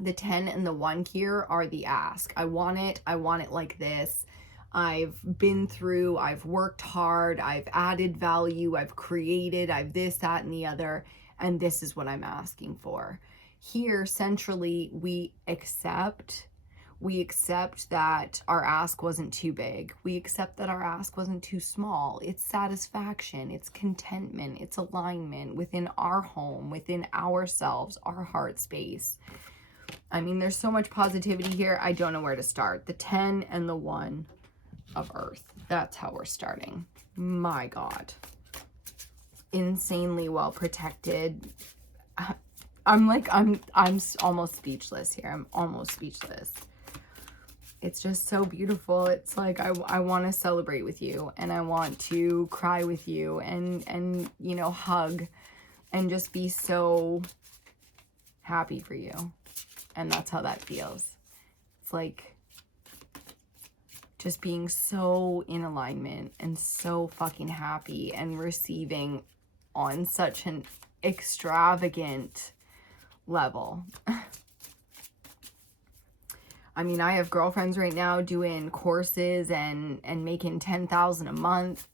The 10 and the 1 here are the ask. I want it like this. I've been through, I've worked hard, I've added value, I've created, I've this, that, and the other, and this is what I'm asking for. Here, centrally, we accept that our ask wasn't too big. We accept that our ask wasn't too small. It's satisfaction, it's contentment, it's alignment within our home, within ourselves, our heart space. I mean, there's so much positivity here. I don't know where to start. The 10 and the 1 of Earth. That's how we're starting. My God. Insanely well protected. I'm almost speechless here. I'm almost speechless. It's just so beautiful. It's like I want to celebrate with you, and I want to cry with you, and you know, hug and just be so happy for you. And that's how that feels. It's like just being so in alignment and so fucking happy and receiving on such an extravagant level. I mean, I have girlfriends right now doing courses and making $10,000 a month,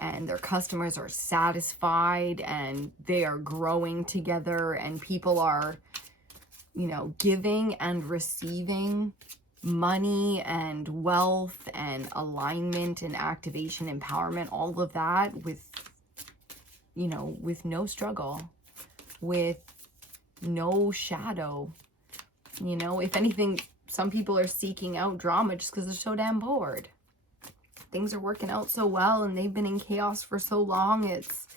and their customers are satisfied and they are growing together, and people are, you know, giving and receiving money and wealth and alignment and activation, empowerment, all of that with, you know, with no struggle, with no shadow. You know, if anything, some people are seeking out drama just because they're so damn bored. Things are working out so well and they've been in chaos for so long. It's,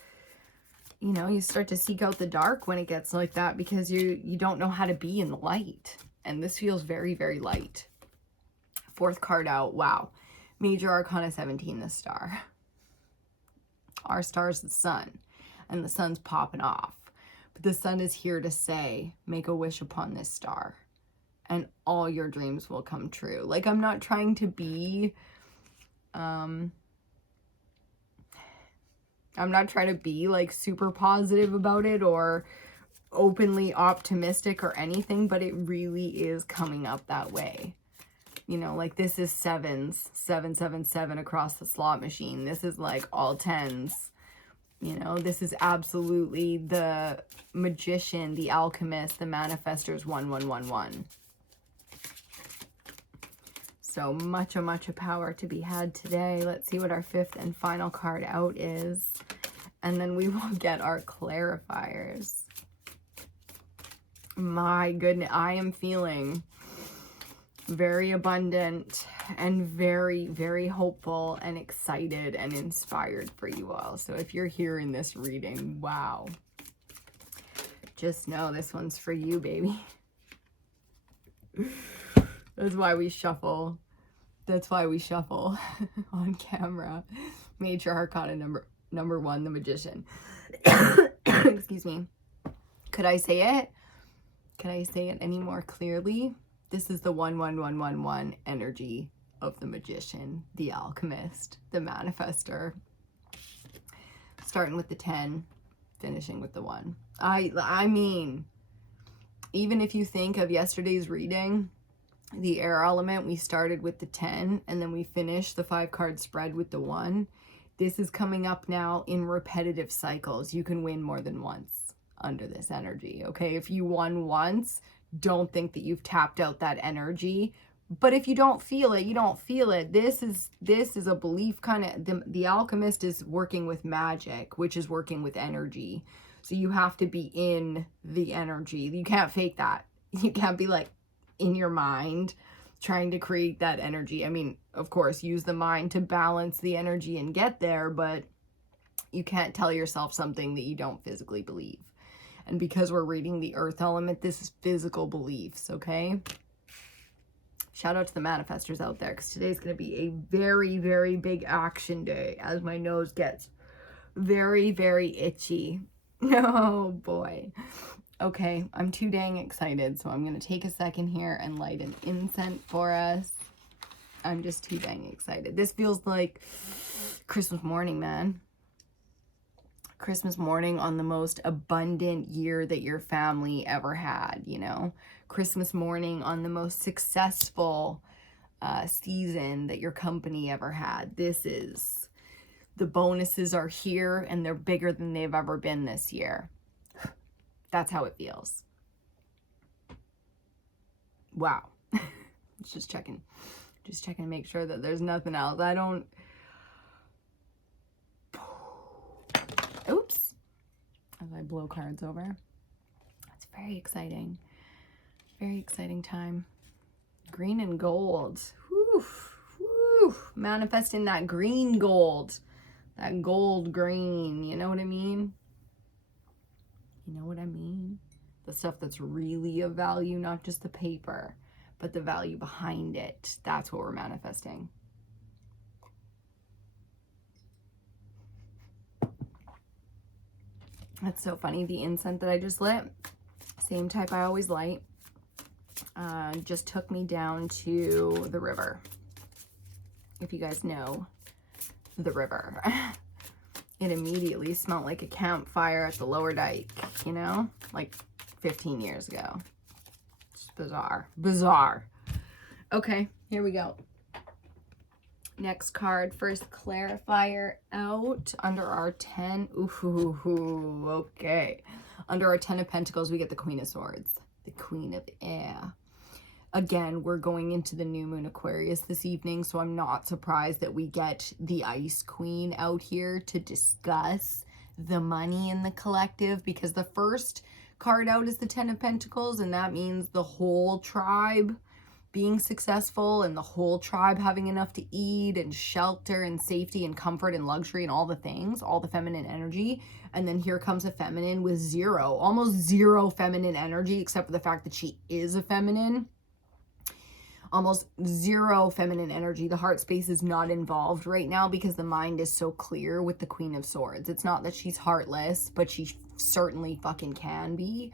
you know, you start to seek out the dark when it gets like that because you don't know how to be in the light. And this feels very, very light. 4th card out. Wow. Major Arcana 17, the star. Our star is the sun, and the sun's popping off. But the sun is here to say, make a wish upon this star, and all your dreams will come true. Like, I'm not trying to be, I'm not trying to be like super positive about it or openly optimistic or anything, but it really is coming up that way. You know, like this is 7s, 777 across the slot machine. This is like all 10s. You know, this is absolutely the magician, the alchemist, the manifestor's 1111. So much power to be had today. Let's see what our 5th and final card out is. And then we will get our clarifiers. My goodness, I am feeling very abundant and very, very hopeful and excited and inspired for you all. So if you're hearing this reading, wow. Just know this one's for you, baby. That's why we shuffle. That's why we shuffle on camera. Major Arcana number 1, the Magician. Excuse me. Could I say it? Could I say it any more clearly? This is the 11111 energy of the Magician, the alchemist, the manifestor. Starting with the 10, finishing with the 1. I mean, even if you think of yesterday's reading, the air element, we started with the 10 and then we finished the 5-card spread with the 1. This is coming up now in repetitive cycles. You can win more than once under this energy, okay? If you won once, don't think that you've tapped out that energy. But if you don't feel it, you don't feel it. This is a belief kind of, the alchemist is working with magic, which is working with energy. So you have to be in the energy. You can't fake that. You can't be like in your mind trying to create that energy. I mean, of course, use the mind to balance the energy and get there, but you can't tell yourself something that you don't physically believe. And because we're reading the earth element, this is physical beliefs, okay? Shout out to the manifestors out there, because today's going to be a very, very big action day as my nose gets very, very itchy. Oh boy. Okay, I'm too dang excited, so I'm going to take a second here and light an incense for us. I'm just too dang excited. This feels like Christmas morning, man. Christmas morning on the most abundant year that your family ever had, you know? Christmas morning on the most successful season that your company ever had. This is, the bonuses are here and they're bigger than they've ever been this year. That's how it feels. Wow. Just checking to make sure that there's nothing else. Oops. As I blow cards over. It's very exciting. Very exciting time. Green and gold. Whew. Whew. Manifesting that green gold. That gold green. You know what I mean? You know what I mean? The stuff that's really of value, not just the paper, but the value behind it. That's what we're manifesting. That's so funny. The incense that I just lit, same type I always light, just took me down to the river. If you guys know the river. It immediately smelled like a campfire at the lower dike, you know, like 15 years ago. It's bizarre. Bizarre. Okay, here we go. Next card, first clarifier out under our 10. Ooh, okay. Under our 10 of Pentacles, we get the Queen of Swords, the Queen of Air. Again, we're going into the new moon Aquarius this evening, so I'm not surprised that we get the Ice Queen out here to discuss the money in the collective, because the first card out is the 10 of Pentacles, and that means the whole tribe being successful and the whole tribe having enough to eat and shelter and safety and comfort and luxury and all the things, all the feminine energy. And then here comes a feminine with zero, almost zero feminine energy, except for the fact that she is a feminine. Almost zero feminine energy. The heart space is not involved right now because the mind is so clear with the Queen of Swords. It's not that she's heartless, but she certainly fucking can be.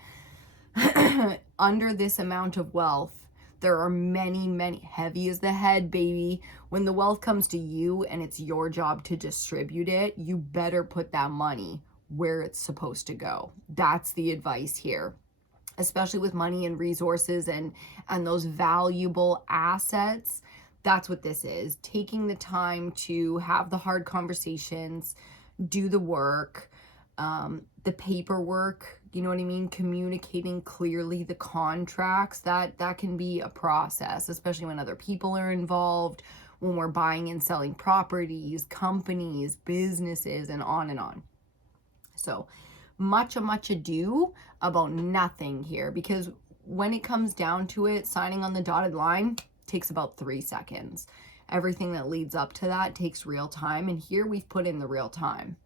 Under this amount of wealth, there are many, many, heavy as the head, baby. When the wealth comes to you and it's your job to distribute it, you better put that money where it's supposed to go. That's the advice here. Especially with money and resources and those valuable assets. That's what this is. Taking the time to have the hard conversations, do the work, the paperwork, you know what I mean? Communicating clearly the contracts, that can be a process, especially when other people are involved, when we're buying and selling properties, companies, businesses, and on and on. So much ado about nothing here, because when it comes down to it, signing on the dotted line takes about 3 seconds. Everything that leads up to that takes real time, and here we've put in the real time.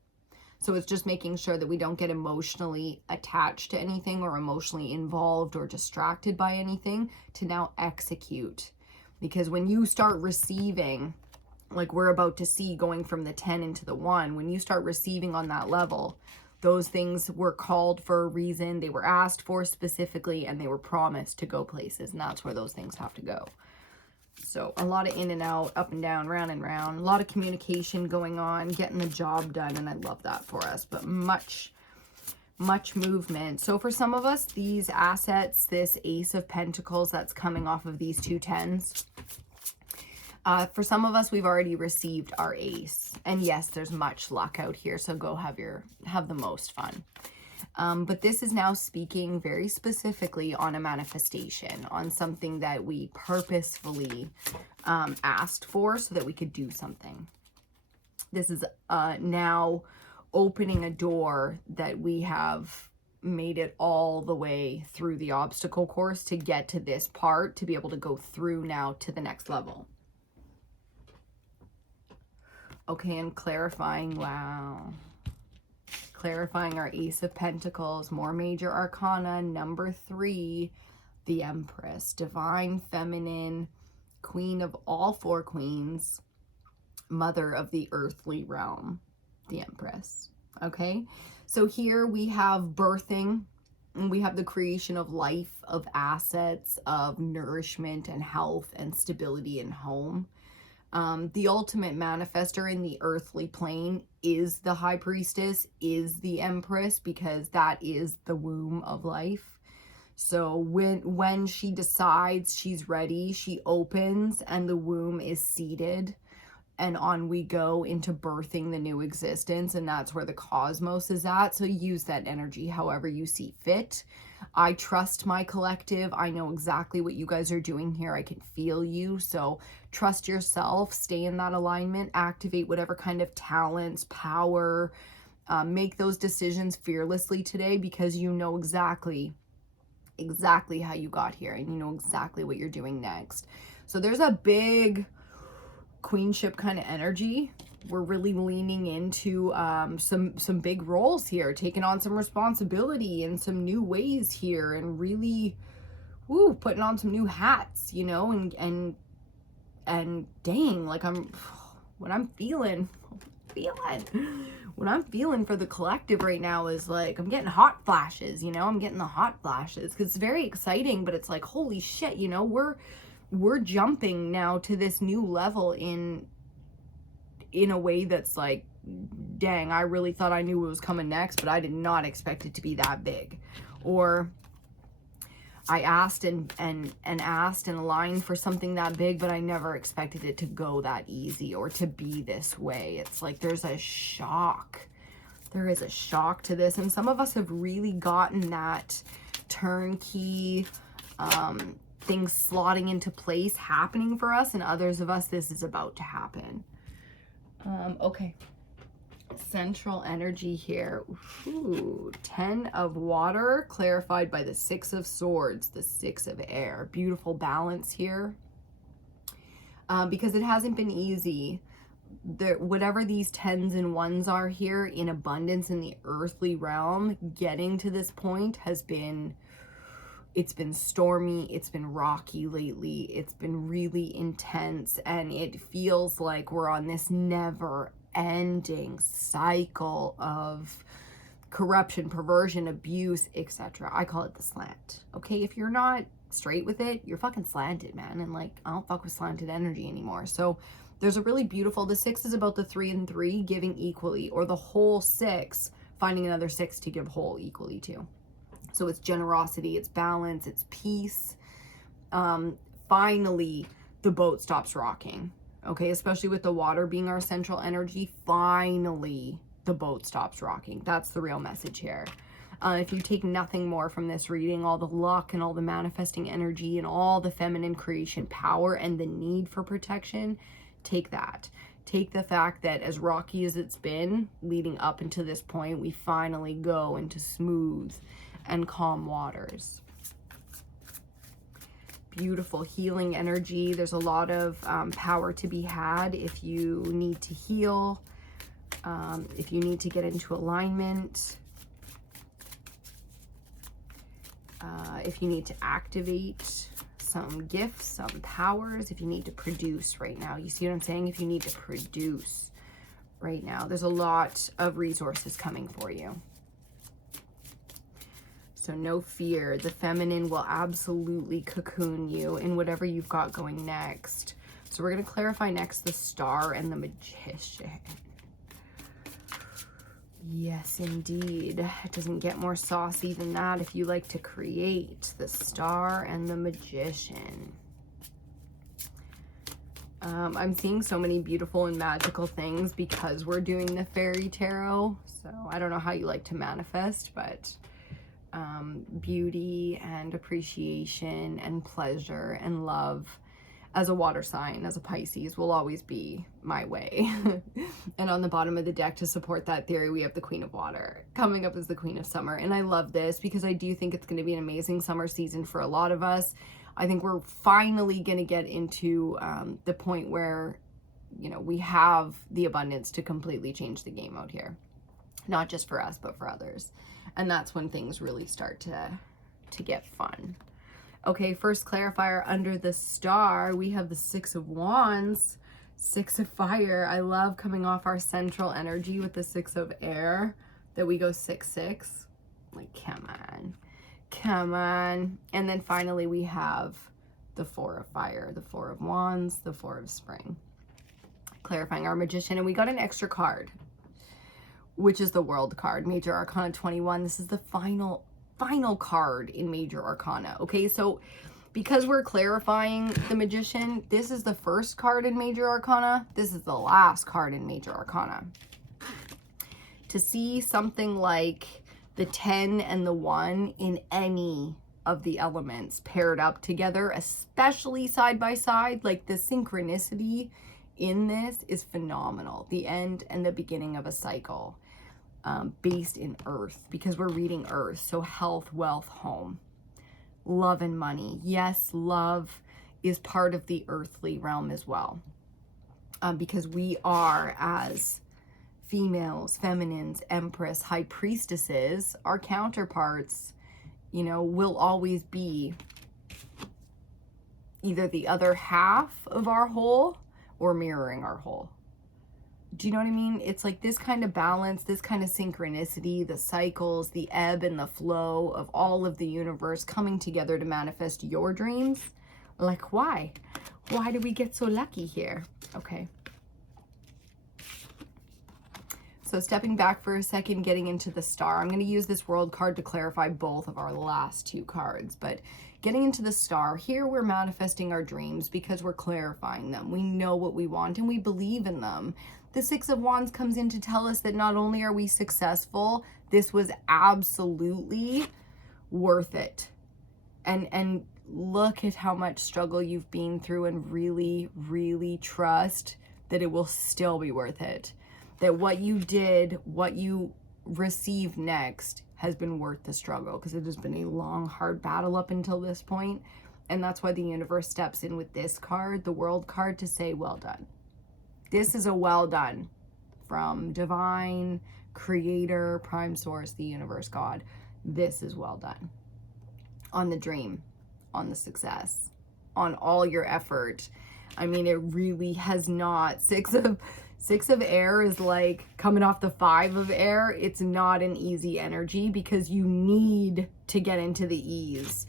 So it's just making sure that we don't get emotionally attached to anything or emotionally involved or distracted by anything to now execute. Because when you start receiving, like we're about to see going from the 10 into the 1, when you start receiving on that level, those things were called for a reason, they were asked for specifically, and they were promised to go places, and that's where those things have to go. So a lot of in and out, up and down, round and round, a lot of communication going on, getting the job done, and I love that for us, but much movement. So for some of us, these assets, this Ace of Pentacles that's coming off of these 2 10s, for some of us, we've already received our ace. And yes, there's much luck out here, so go have the most fun. But this is now speaking very specifically on a manifestation, on something that we purposefully asked for so that we could do something. This is now opening a door that we have made it all the way through the obstacle course to get to this part, to be able to go through now to the next level. Okay, and clarifying, wow. Clarifying our Ace of Pentacles, more major arcana, number 3, the Empress, divine feminine, queen of all 4 queens, mother of the earthly realm, the Empress. Okay, so here we have birthing, and we have the creation of life, of assets, of nourishment and health and stability in home. The ultimate manifester in the earthly plane is the High Priestess, is the Empress, because that is the womb of life. So when she decides she's ready, she opens and the womb is seated, and on we go into birthing the new existence, and that's where the cosmos is at. So use that energy however you see fit. I trust my collective. I know exactly what you guys are doing here. I can feel you. So trust yourself, stay in that alignment, activate whatever kind of talents, power, make those decisions fearlessly today, because you know exactly how you got here, and you know exactly what you're doing next. So there's a big queenship kind of energy. We're really leaning into some big roles here, taking on some responsibility in some new ways here, and really putting on some new hats, you know, and dang, like what I'm feeling for the collective right now is like, I'm getting hot flashes, you know, I'm getting the hot flashes, because it's very exciting, but it's like, holy shit, you know, we're jumping now to this new level in a way that's like, dang, I really thought I knew what was coming next, but I did not expect it to be that big. Or I asked and asked and aligned for something that big, but I never expected it to go that easy or to be this way. It's like there's a shock. There is a shock to this, and some of us have really gotten that turnkey things slotting into place happening for us, and others of us, this is about to happen. Okay, central energy here. Ooh, 10 of water clarified by the 6 of swords, the 6 of air. Beautiful balance here, because it hasn't been easy. Whatever these 10s and 1s are here in abundance in the earthly realm, getting to this point has been, it's been stormy, it's been rocky lately, it's been really intense, and it feels like we're on this never ending cycle of corruption, perversion, abuse, etc. I call it the slant. Okay, if you're not straight with it, you're fucking slanted, man. And like, I don't fuck with slanted energy anymore. So there's a really beautiful, the 6 is about the 3 and 3 giving equally, or the whole 6 finding another 6 to give whole equally to. So it's generosity, it's balance, it's peace. Finally, the boat stops rocking. Okay, especially with the water being our central energy, finally the boat stops rocking. That's the real message here. If you take nothing more from this reading, all the luck and all the manifesting energy and all the feminine creation power and the need for protection, take that. Take the fact that as rocky as it's been leading up into this point, we finally go into smooth and calm waters. Beautiful healing energy. There's a lot of power to be had if you need to heal, if you need to get into alignment, if you need to activate some gifts, some powers, if you need to produce right now. You see what I'm saying? If you need to produce right now, there's a lot of resources coming for you. So no fear. The feminine will absolutely cocoon you in whatever you've got going next. So we're going to clarify next the Star and the Magician. Yes, indeed. It doesn't get more saucy than that if you like to create. The Star and the Magician. I'm seeing so many beautiful and magical things because we're doing the fairy tarot. So I don't know how you like to manifest, but beauty and appreciation and pleasure and love as a water sign, as a Pisces, will always be my way. And on the bottom of the deck, to support that theory, we have the Queen of Water coming up as the Queen of Summer. And I love this because I do think it's going to be an amazing summer season for a lot of us. I think we're finally going to get into the point where, you know, we have the abundance to completely change the game out here. Not just for us, but for others. And that's when things really start to get fun. Okay, first clarifier, under the star, we have the Six of Wands, Six of Fire. I love coming off our central energy with the Six of Air, that we go 6-6. Like, come on. Come on. And then finally we have the Four of Fire, the Four of Wands, the Four of Spring. Clarifying our Magician. And we got an extra card, which is the World card, Major Arcana 21. This is the final card in Major Arcana. Okay, so because we're clarifying the Magician, this is the first card in Major Arcana. This is the last card in Major Arcana. To see something like the 10 and the 1 in any of the elements paired up together, especially side by side, like the synchronicity in this is phenomenal. The end and the beginning of a cycle. Based in earth, because we're reading earth. So health, wealth, home, love, and money. Yes, love is part of the earthly realm as well, because we are, as females, feminines, empress, high priestesses, our counterparts, you know, will always be either the other half of our whole or mirroring our whole. Do you know what I mean? It's like this kind of balance, this kind of synchronicity, the cycles, the ebb and the flow of all of the universe coming together to manifest your dreams. Like, why? Why do we get so lucky here? Okay. So stepping back for a second, getting into the star. I'm going to use this World card to clarify both of our last two cards. But getting into the star, here we're manifesting our dreams because we're clarifying them. We know what we want and we believe in them. The Six of Wands comes in to tell us that not only are we successful, this was absolutely worth it. And look at how much struggle you've been through, and really, really trust that it will still be worth it. That what you did, what you receive next, has been worth the struggle, because it has been a long, hard battle up until this point. And that's why the universe steps in with this card, the World card, to say, well done. This is a well done from divine, creator, prime source, the universe, God. This is well done. On the dream, on the success, on all your effort. I mean, it really has not. Six of air is like coming off the 5 of air. It's not an easy energy because you need to get into the ease.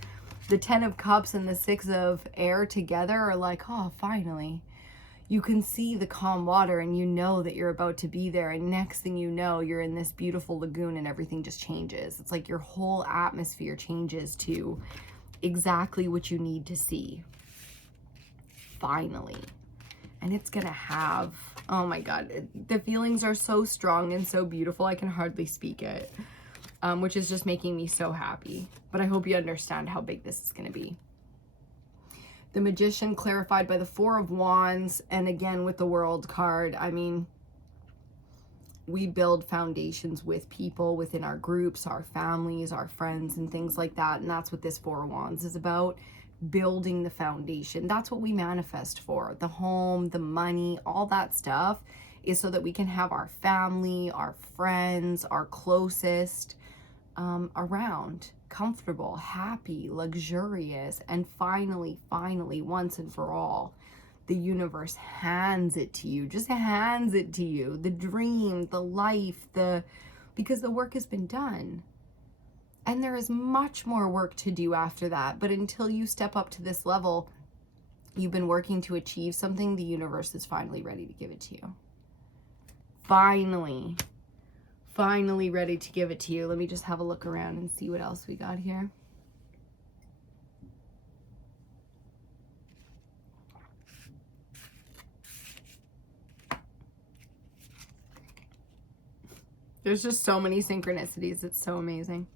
The 10 of cups and the 6 of air together are like, oh, finally. You can see the calm water and you know that you're about to be there. And next thing you know, you're in this beautiful lagoon and everything just changes. It's like your whole atmosphere changes to exactly what you need to see. Finally. And it's gonna have, oh my God, the feelings are so strong and so beautiful. I can hardly speak it, which is just making me so happy. But I hope you understand how big this is gonna be. The Magician clarified by the 4 of Wands, and again with the World card. I mean, we build foundations with people within our groups, our families, our friends, and things like that. And that's what this 4 of Wands is about, building the foundation. That's what we manifest for. The home, the money, all that stuff is so that we can have our family, our friends, our closest around, comfortable, happy, luxurious. And finally, once and for all, the universe hands it to you, just hands it to you, the dream, the life, because the work has been done. And there is much more work to do after that. But until you step up to this level, you've been working to achieve something, the universe is finally ready to give it to you. Finally ready to give it to you. Let me just have a look around and see what else we got here. There's just so many synchronicities. It's so amazing.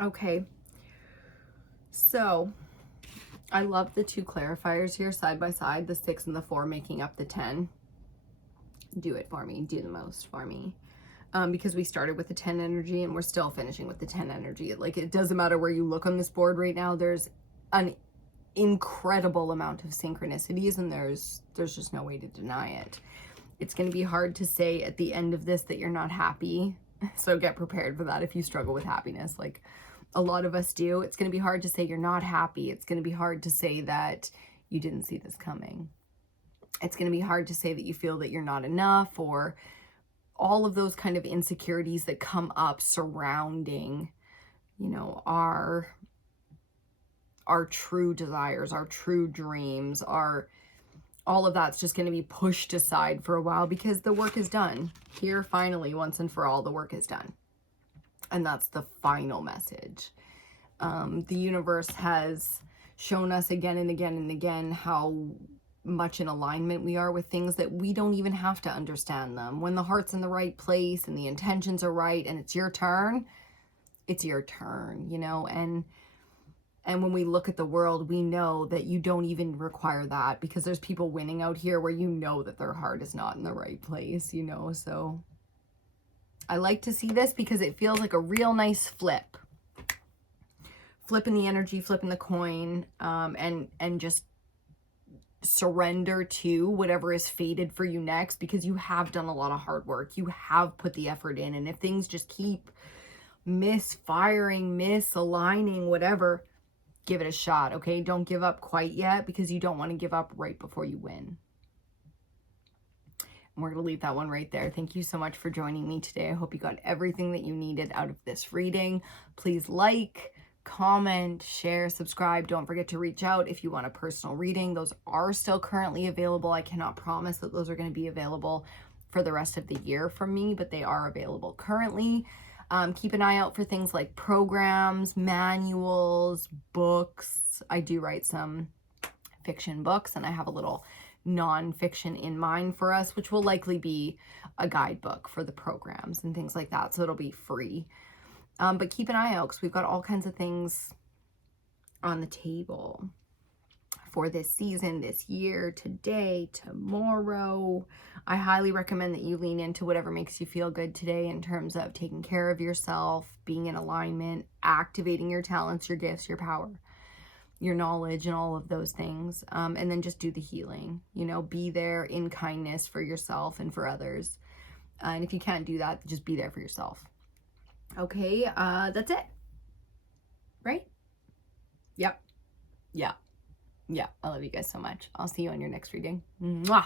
Okay. So I love the 2 clarifiers here side by side, the 6 and the 4 making up the 10. Do it for me. Do the most for me. Because we started with the 10 energy and we're still finishing with the 10 energy. Like, it doesn't matter where you look on this board right now. There's an incredible amount of synchronicities, and there's just no way to deny it. It's going to be hard to say at the end of this that you're not happy. So get prepared for that if you struggle with happiness. Like, a lot of us do. It's going to be hard to say you're not happy. It's going to be hard to say that you didn't see this coming. It's going to be hard to say that you feel that you're not enough, or all of those kind of insecurities that come up surrounding, you know, our true desires, our true dreams, all of that's just going to be pushed aside for a while because the work is done. Here, finally, once and for all, the work is done. And that's the final message. The universe has shown us again and again and again how much in alignment we are with things that we don't even have to understand them. When the heart's in the right place and the intentions are right and it's your turn, you know, and when we look at the world, we know that you don't even require that, because there's people winning out here where you know that their heart is not in the right place, you know. So I like to see this because it feels like a real nice flip. Flipping the energy, flipping the coin, and just surrender to whatever is fated for you next, because you have done a lot of hard work. You have put the effort in, and if things just keep misfiring, misaligning, whatever, give it a shot, okay? Don't give up quite yet, because you don't want to give up right before you win. And we're going to leave that one right there. Thank you so much for joining me today. I hope you got everything that you needed out of this reading. Please like, comment, share, subscribe. Don't forget to reach out if you want a personal reading. Those are still currently available. I cannot promise that those are going to be available for the rest of the year from me, but they are available currently. Keep an eye out for things like programs, manuals, books. I do write some fiction books, and I have a little non-fiction in mind for us, which will likely be a guidebook for the programs and things like that. So it'll be free. But keep an eye out, because we've got all kinds of things on the table for this season, this year, today, tomorrow. I highly recommend that you lean into whatever makes you feel good today in terms of taking care of yourself, being in alignment, activating your talents, your gifts, your power, your knowledge, and all of those things. And then just do the healing, you know, be there in kindness for yourself and for others. And if you can't do that, just be there for yourself. Okay, that's it. Right? Yep. Yeah. I love you guys so much. I'll see you on your next reading. Mwah!